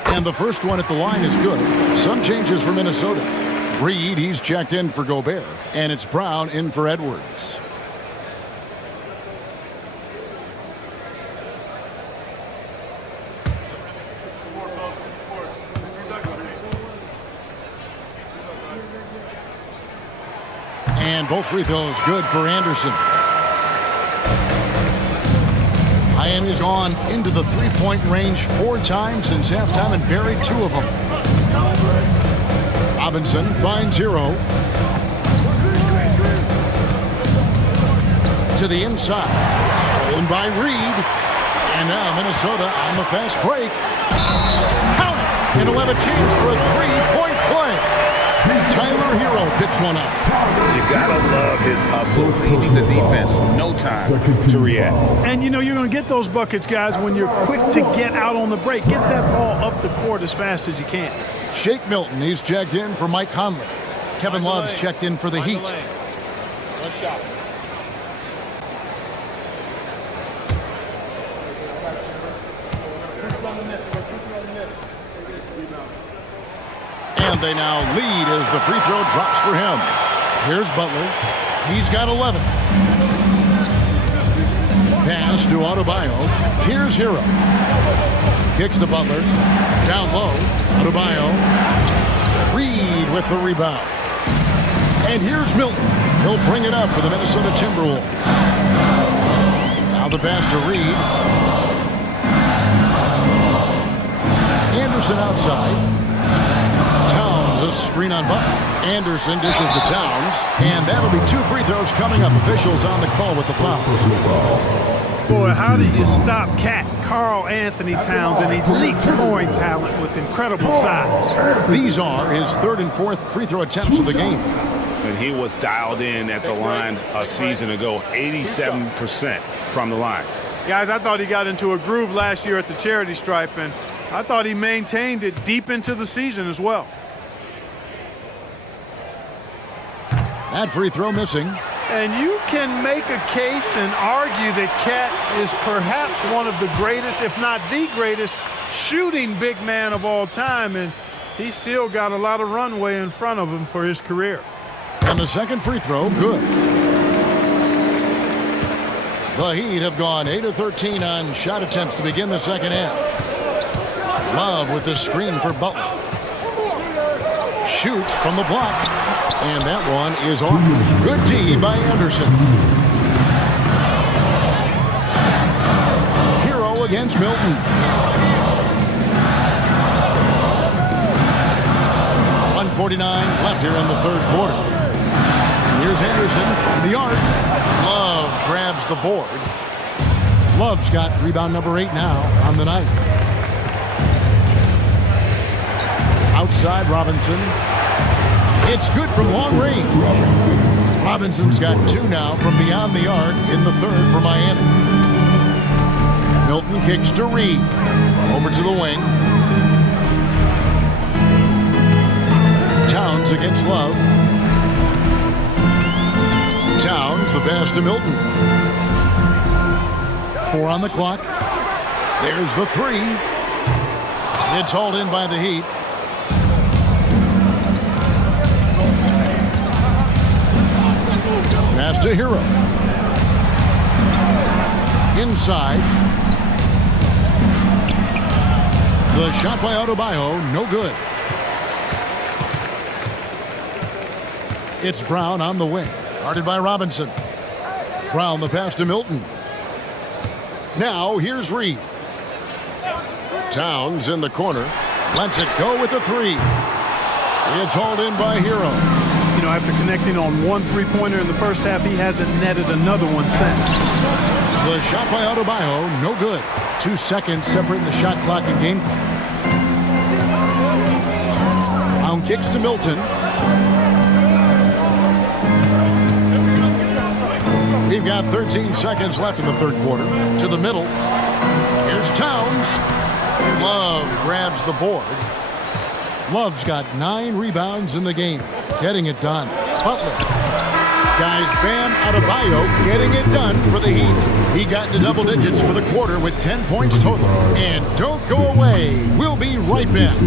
And the first one at the line is good. Some changes for Minnesota. Reed, he's checked in for Gobert. And it's Brown in for Edwards. And both free throws good for Anderson. Miami's gone into the three-point range 4 times since halftime and buried 2 of them. Robinson finds Hero. To the inside. Stolen by Reed. And now Minnesota on the fast break. Count it! And he'll have a chance for a 3-point play. Tyler Hero picks one up. You gotta love his hustle, leaving the defense no time to react. And you know you're going to get those buckets, guys, when you're quick to get out on the break. Get that ball up the court as fast as you can. Shake Milton, he's checked in for Mike Conley. Kevin Love's checked in for the Heat. One shot. And they now lead as the free throw drops for him. Here's Butler. He's got 11. Pass to Adebayo. Here's Hero. Kicks to Butler. Down low. Adebayo. Reed with the rebound. And here's Milton. He'll bring it up for the Minnesota Timberwolves. Now the pass to Reed. Anderson outside. Towns a screen on Butler. Anderson dishes to Towns. And that'll be 2 free throws coming up. Officials on the call with the foul. Boy, how do you stop Cat Karl Anthony Towns, an elite scoring talent with incredible size? These are his 3rd and 4th free throw attempts of the game. And he was dialed in at the line a season ago, 87% from the line. Guys, I thought he got into a groove last year at the charity stripe, and I thought he maintained it deep into the season as well. That free throw missing. And you can make a case and argue that Cat is perhaps one of the greatest, if not the greatest, shooting big man of all time, and he's still got a lot of runway in front of him for his career. And the second free throw, good. The Heat have gone 8 of 13 on shot attempts to begin the second half. Love with the screen for Butler. Shoots from the block. And that one is off. Good D by Anderson. Hero against Milton. 1:49 left here in the 3rd quarter. And here's Anderson from the arc. Love grabs the board. Love's got rebound number 8 now on the night. Outside Robinson. It's good from long range. Robinson's got 2 now from beyond the arc in the 3rd for Miami. Milton kicks to Reed. Over to the wing. Towns against Love. Towns, the pass to Milton. 4 on the clock. There's the 3. It's hauled in by the Heat. Pass to Hero. Inside. The shot by Adebayo, no good. It's Brown on the wing. Guarded by Robinson. Brown the pass to Milton. Now here's Reed. Towns in the corner. Lets it go with the 3. It's hauled in by Hero. You know, after connecting on 1 3-pointer in the first half, he hasn't netted another one since. The shot by Adebayo, no good. 2 seconds separating the shot clock and game clock. Brown kicks to Milton. We've got 13 seconds left in the 3rd quarter. To the middle. Here's Towns. Love grabs the board. Love's got 9 rebounds in the game. Getting it done. Butler. Guys, Bam Adebayo getting it done for the Heat. He got into double digits for the quarter with 10 points total. And don't go away. We'll be right back.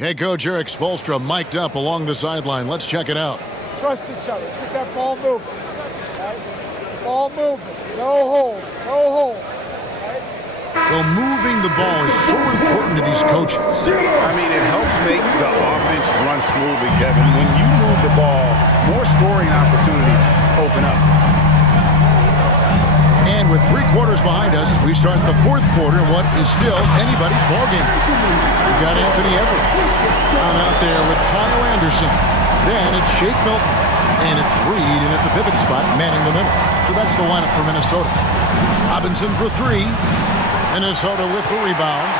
Head coach Eric Spoelstra mic'd up along the sideline. Let's check it out. Trust each other. Let's get that ball moving. Right? Ball moving. No holds. No holds. Right? Well, moving the ball is so important to these coaches. I mean, it helps make the offense run smoothly, Kevin. When you move the ball, more scoring opportunities open up. And with 3 quarters behind us, we start the 4th quarter in what is still anybody's ball game. We've got Anthony Edwards down out there with Kyle Anderson. Then it's Shake Milton. And it's Reed in at the pivot spot, manning the middle. So that's the lineup for Minnesota. Robinson for 3. Minnesota with the rebound.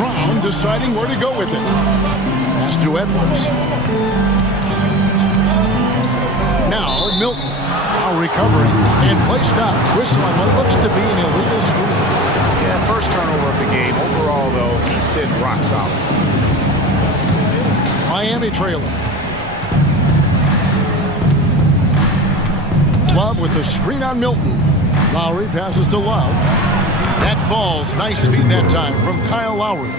Brown deciding where to go with it. pass to Edwards. Now Milton. Now recovering and play stop. Whistle on what looks to be an illegal screen. Yeah, first turnover of the game. Overall, though, he's been rock solid. Miami trailing. Love with the screen on Milton. Lowry passes to Love. That falls. Nice feed that time from Kyle Lowry.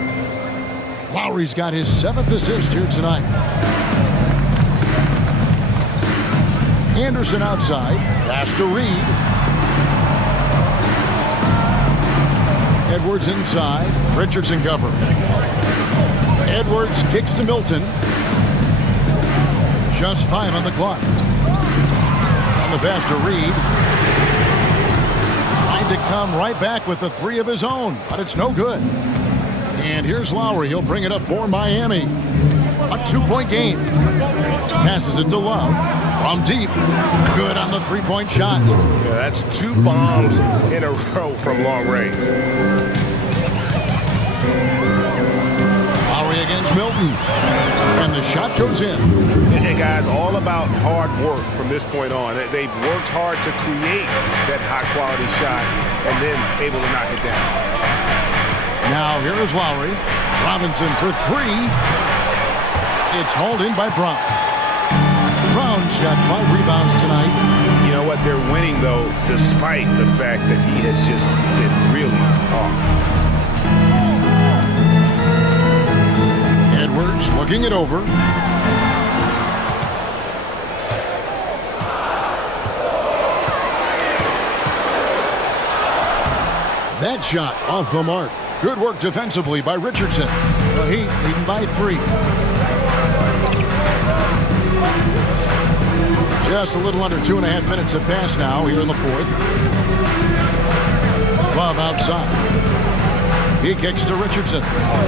Lowry's got his 7th assist here tonight. Anderson outside. Pass to Reed. Edwards inside. Richardson cover. Edwards kicks to Milton. Just 5 on the clock. On the pass to Reed. Trying to come right back with the 3 of his own, but it's no good. And here's Lowry. He'll bring it up for Miami. A 2-point game. Passes it to Love. From deep. Good on the 3-point shot. Yeah, that's 2 bombs in a row from long range. Lowry against Milton. And the shot goes in. And guys, all about hard work from this point on. They've worked hard to create that high-quality shot and then able to knock it down. Now here is Lowry. Robinson for 3. It's hauled in by Brown. Brown's got 5 rebounds tonight. You know what? They're winning, though, despite the fact that he has just been really off. Edwards looking it over. That shot off the mark. Good work defensively by Richardson. The Heat leading by 3. Just a little under 2.5 minutes have passed now here in the 4th. Love outside. He kicks to Richardson.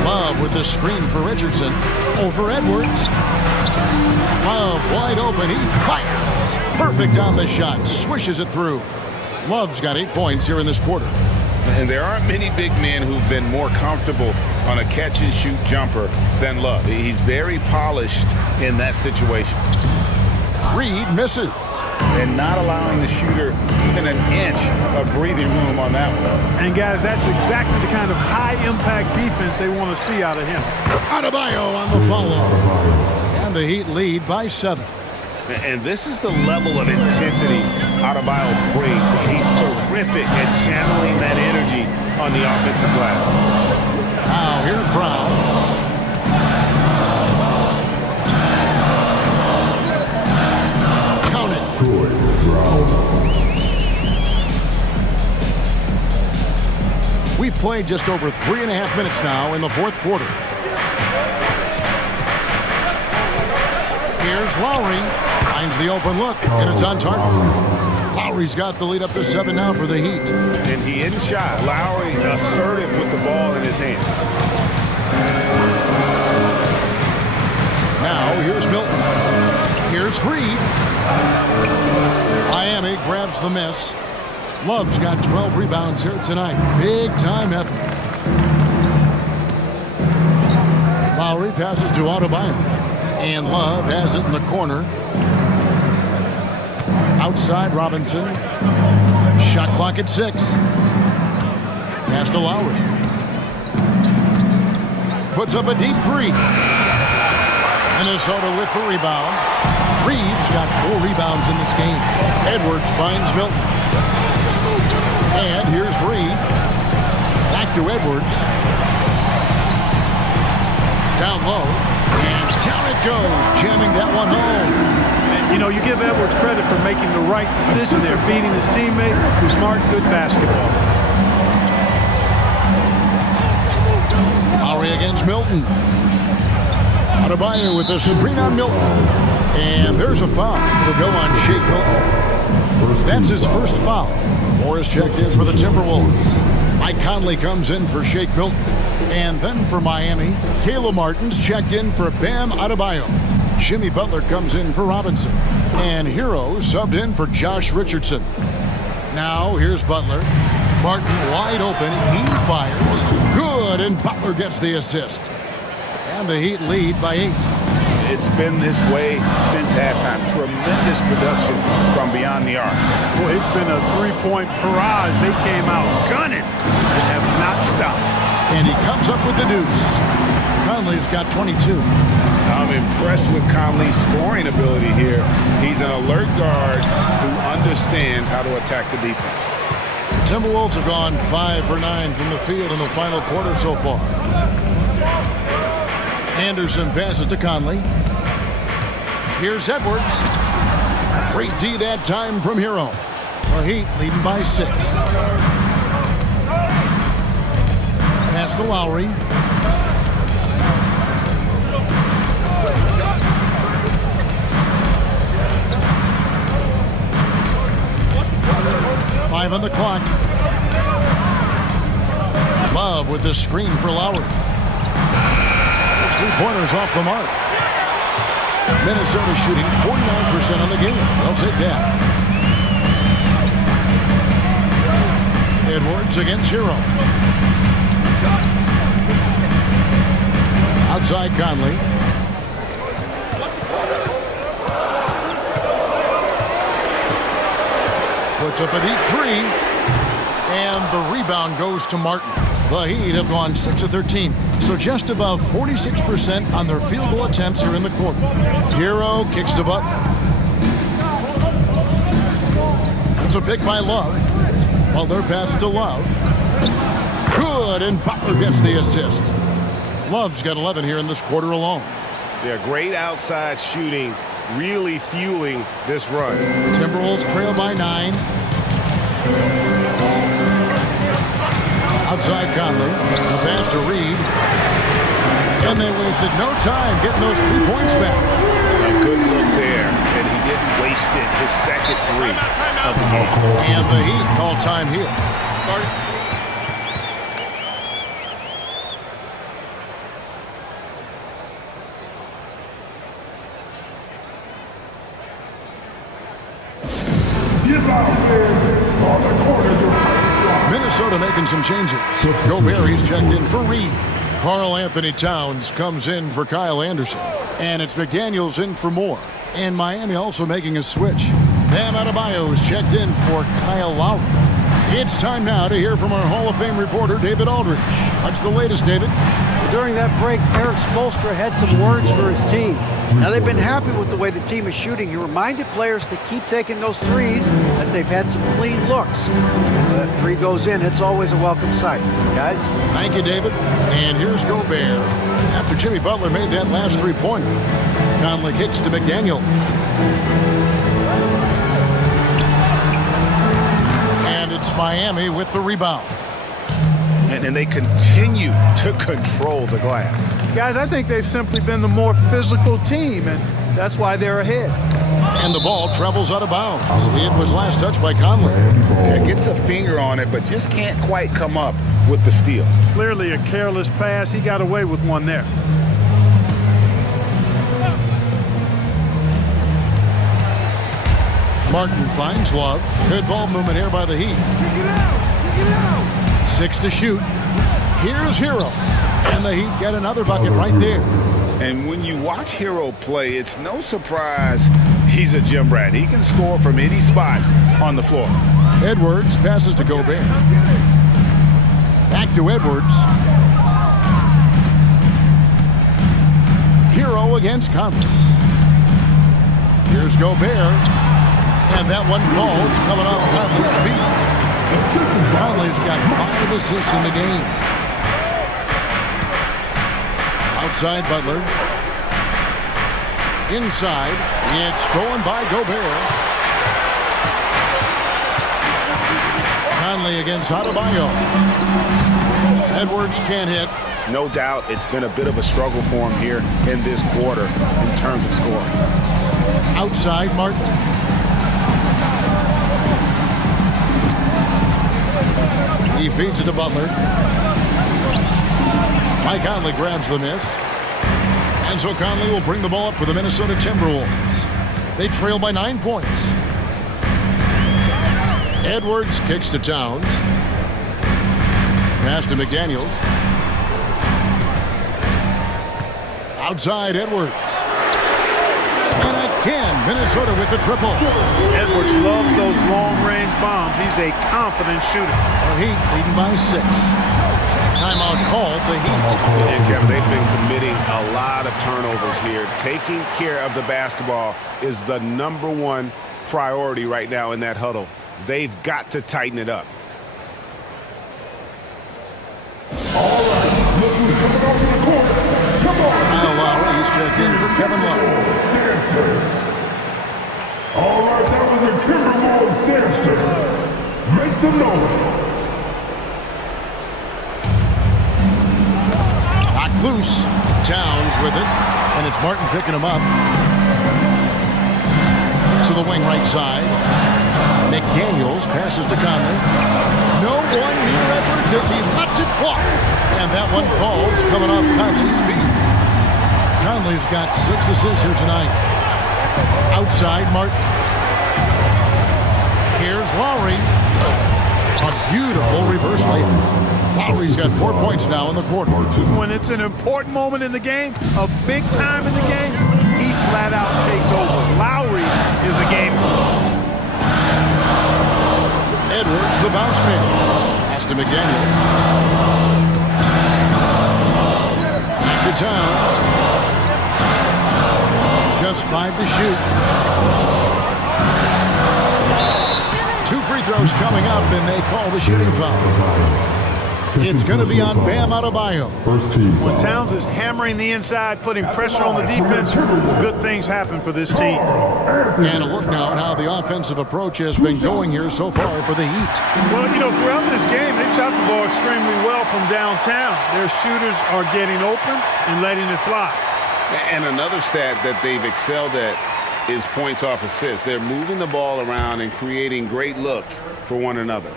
Love with the screen for Richardson. Over Edwards. Love wide open. He fires. Perfect on the shot. Swishes it through. Love's got 8 points here in this quarter. And there aren't many big men who've been more comfortable on a catch-and-shoot jumper than Love. He's very polished in that situation. Reed misses. And not allowing the shooter even an inch of breathing room on that one. And guys, that's exactly the kind of high-impact defense they want to see out of him. Adebayo on the follow. And the Heat lead by 7. And this is the level of intensity Adebayo brings. He's terrific at channeling that energy on the offensive glass. Now here's Brown. Count it. We've played just over 3.5 minutes now in the 4th quarter. Here's Lowry. Finds the open look, and it's on target. Lowry's got the lead up to 7 now for the Heat. And he isn't shy. Lowry assertive with the ball in his hand. Now here's Milton. Here's Reed. Miami grabs the miss. Love's got 12 rebounds here tonight. Big time effort. Lowry passes to Adebayo. And Love has it in the corner. Outside Robinson. Shot clock at 6. Pass to Lowry. Puts up a deep 3. Minnesota with the rebound. Reeves got 4 rebounds in this game. Edwards finds Milton. And here's Reed. Back to Edwards. Down low. And down it goes, jamming that one home. And, you know, you give Edwards credit for making the right decision there, feeding his teammate, who's smart, good basketball. Lowry against Milton. Adebayo with the screen on Milton. And there's a foul. It'll go on Shake Milton. That's his first foul. Morris checked in for the Timberwolves. Mike Conley comes in for Shake Milton. And then for Miami, Kayla Martins checked in for Bam Adebayo. Jimmy Butler comes in for Robinson. And Hero subbed in for Josh Richardson. Now here's Butler. Martin wide open. He fires. Good, and Butler gets the assist. And the Heat lead by 8. It's been this way since halftime. Tremendous production from beyond the arc. Well, it's been a three-point barrage. They came out gunning and have not stopped. And he comes up with the deuce. Conley's got 22. I'm impressed with Conley's scoring ability here. He's an alert guard who understands how to attack the defense. The Timberwolves have gone 5 for 9 from the field in the final quarter so far. Anderson passes to Conley. Here's Edwards. Great D that time from Hero. The Heat leading by 6. Pass to Lowry. Five on the clock. Love with the screen for Lowry. Those 3-pointers off the mark. Minnesota shooting 49% on the game. They'll take that. Edwards against Hero. Outside Conley. Puts up a deep 3. And the rebound goes to Martin. The Heat have gone 6 of 13, so just above 46% on their field goal attempts here in the quarter. Hero kicks to Butler. It's a pick by Love. Butler passes to Love. Good, and Butler gets the assist. Love's got 11 here in this quarter alone. Yeah, great outside shooting, really fueling this run. Timberwolves trail by 9. Outside Conley, a pass to Reed, and they wasted no time getting those 3 points back. A good look there, and he didn't waste it. His second 3 of the game. And the Heat call time here. Minnesota making some changes. Gobert checked in for Reed. Karl Anthony Towns comes in for Kyle Anderson. And it's McDaniels in for Moore. And Miami also making a switch. Bam Adebayo's checked in for Kyle Lowry. It's time now to hear from our Hall of Fame reporter, David Aldridge. What's the latest, David? During that break, Eric Spoelstra had some words for his team. Now, they've been happy with the way the team is shooting. He reminded players to keep taking those threes, that they've had some clean looks. When that 3 goes in, it's always a welcome sight. Guys? Thank you, David. And here's Gobert. After Jimmy Butler made that last 3-pointer, Conley kicks to McDaniels. And it's Miami with the rebound. And they continue to control the glass. Guys, I think they've simply been the more physical team, and that's why they're ahead. And the ball travels out of bounds. It was last touched by Conley. Yeah, gets a finger on it, but just can't quite come up with the steal. Clearly a careless pass. He got away with one there. Martin finds Love. Good ball movement here by the Heat. 6 to shoot. Here's Hero. And the Heat get another bucket right there. And when you watch Hero play, it's no surprise he's a gym rat. He can score from any spot on the floor. Edwards passes to Gobert. Back to Edwards. Hero against Conley. Here's Gobert. And that one falls coming off Conley's feet. Conley's got 5 assists in the game. Outside Butler. Inside. It's stolen by Gobert. Conley against Adebayo. Edwards can't hit. No doubt it's been a bit of a struggle for him here in this quarter in terms of scoring. Outside Martin. He feeds it to Butler. Mike Conley grabs the miss. And so Conley will bring the ball up for the Minnesota Timberwolves. They trail by 9 points. Edwards kicks to Towns. Pass to McDaniels. Outside Edwards. And again, Minnesota with the triple. Edwards loves those long-range bombs. He's a confident shooter. The Heat leading by 6. Timeout called the Heat. And Kevin, they've been committing a lot of turnovers here. Taking care of the basketball is the #1 priority right now in that huddle. They've got to tighten it up. Kyle Lowry, he's checked in for Kevin Love. All right, that was the Timberwolves dancer. Make some noise. Knocked loose. Towns with it. And it's Martin picking him up. To the wing right side. McDaniels passes to Conley. No one near Edwards as he lets it fly. And that one falls coming off Conley's feet. Conley's got 6 assists here tonight. Outside Martin. Here's Lowry. A beautiful reverse layup. Lowry's got 4 points now in the quarter. When it's an important moment in the game, a big time in the game, he flat out takes over. Lowry is a game. Edwards, the bounce man. Pass to McDaniels. Back to Towns. Just 5 to shoot. 2 free throws coming up, and they call the shooting foul. It's going to be on Bam Adebayo. When Towns is hammering the inside, putting pressure on the defense, good things happen for this team. And a look now at how the offensive approach has been going here so far for the Heat. Well, you know, throughout this game, they've shot the ball extremely well from downtown. Their shooters are getting open and letting it fly. And another stat that they've excelled at is points off assists. They're moving the ball around and creating great looks for one another.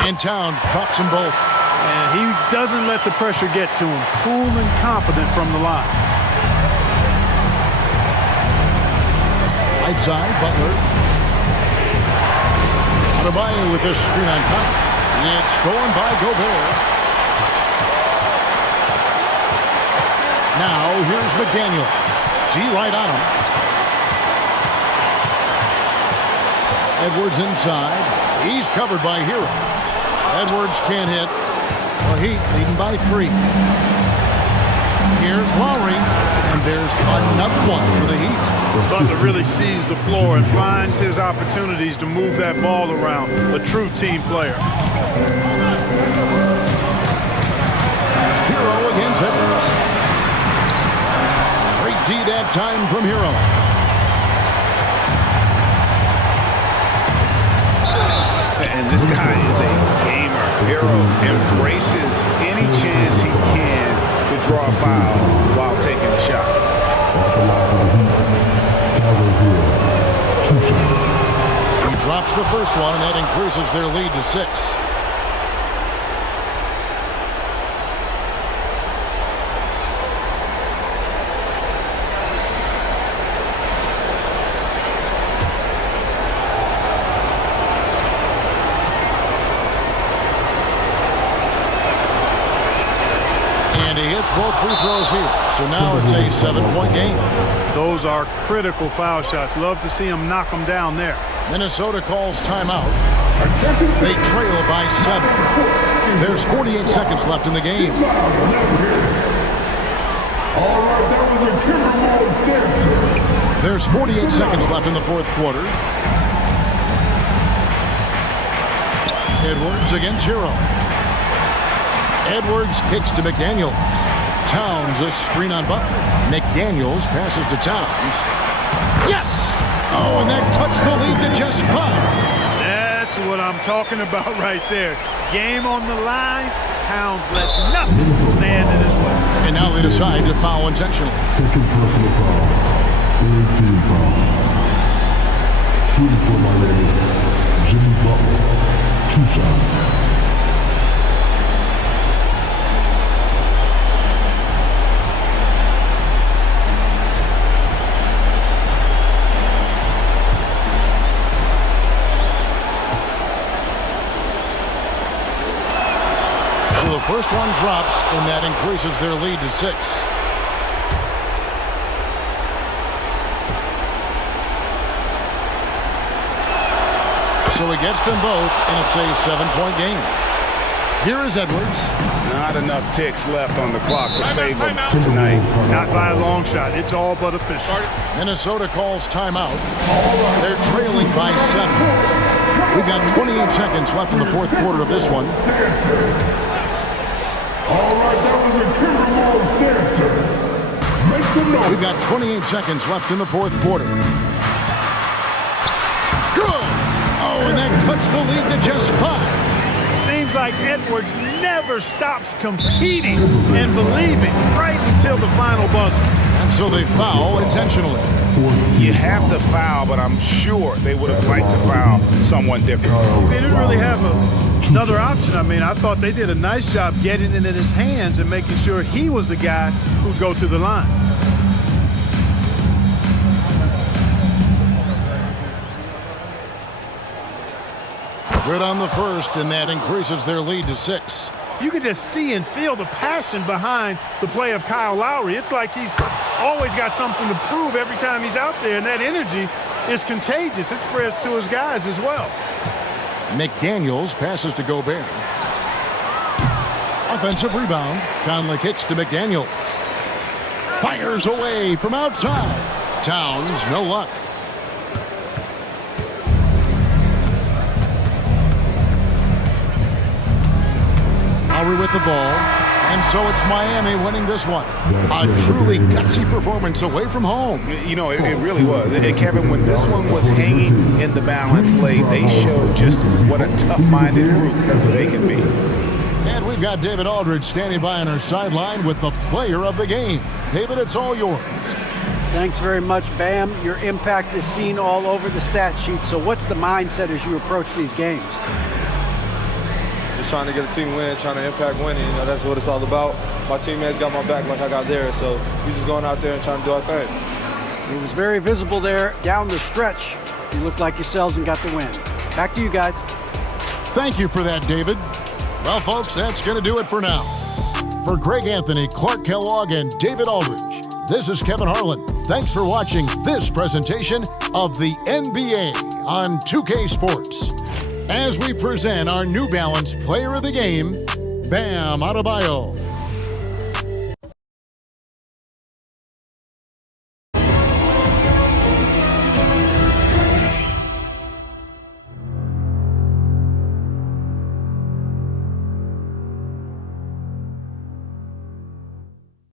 And Towns drops them both. And he doesn't let the pressure get to him. Cool and confident from the line. Right side, Butler. Adebayo with this screen on top. It's stolen by Gobert. Now here's McDaniel. D right on him. Edwards inside. He's covered by Hero. Edwards can't hit. The Heat leading by 3. Here's Lowry, and there's another one for the Heat. Butler really sees the floor and finds his opportunities to move that ball around. A true team player. Hero against Edwards. Great D that time from Hero. And this guy is a gamer. Hero embraces any chance he can to draw a foul while taking a shot. He drops the first one, and that increases their lead to 6. Both free throws here. So now it's a 7-point game. Those are critical foul shots. Love to see him knock them down there. Minnesota calls timeout. They trail by 7. There's 48 seconds left in the game. There's 48 seconds left in the 4th quarter. Edwards against Hero. Edwards kicks to McDaniels. Towns a screen on Butler. McDaniels passes to Towns. Yes! Oh, and that cuts the lead to just 5. That's what I'm talking about right there. Game on the line. Towns lets nothing stand in his way. And now they decide to foul intentionally. Second personal foul. Third team foul. Shooting for Miami. Jimmy Butler. 2 shots. the first one drops, and that increases their lead to 6. So he gets them both, and it's a 7-point game. Here is Edwards. Not enough ticks left on the clock to save them tonight. Not by a long shot. It's all but official. Minnesota calls timeout. They're trailing by 7. We've got 28 seconds left in the fourth quarter of this one. All right, that was the Timberwolves dancer. Make some noise. We've got 28 seconds left in the fourth quarter. Good! Oh, and that cuts the lead to just 5. Seems like Edwards never stops competing and believing right until the final buzzer. And so they foul intentionally. You have to foul, but I'm sure they would have liked to foul someone different. They didn't really have another option. I mean, I thought they did a nice job getting it in his hands and making sure he was the guy who'd go to the line. Good on the first, and that increases their lead to 6. You can just see and feel the passion behind the play of Kyle Lowry. It's like he's always got something to prove every time he's out there, and that energy is contagious. It spreads to his guys as well. McDaniels passes to Gobert. Offensive rebound. Conley kicks to McDaniels. Fires away from outside. Towns, no luck. Lowry with the ball. And so it's Miami winning this one. A truly gutsy performance away from home. You know, it really was. And Kevin, when this one was hanging in the balance late, they showed just what a tough-minded group they can be. And we've got David Aldridge standing by on our sideline with the player of the game. David, it's all yours. Thanks very much, Bam. Your impact is seen all over the stat sheet. So what's the mindset as you approach these games? Just trying to get a team win, trying to impact winning. You know, that's what it's all about. My teammates got my back like I got theirs. So we just going out there and trying to do our thing. It was very visible there down the stretch. You looked like yourselves and got the win. Back to you guys. Thank you for that, David. Well, folks, that's going to do it for now. For Greg Anthony, Clark Kellogg, and David Aldridge, this is Kevin Harlan. Thanks for watching this presentation of the NBA on 2K Sports. As we present our New Balance Player of the Game, Bam Adebayo.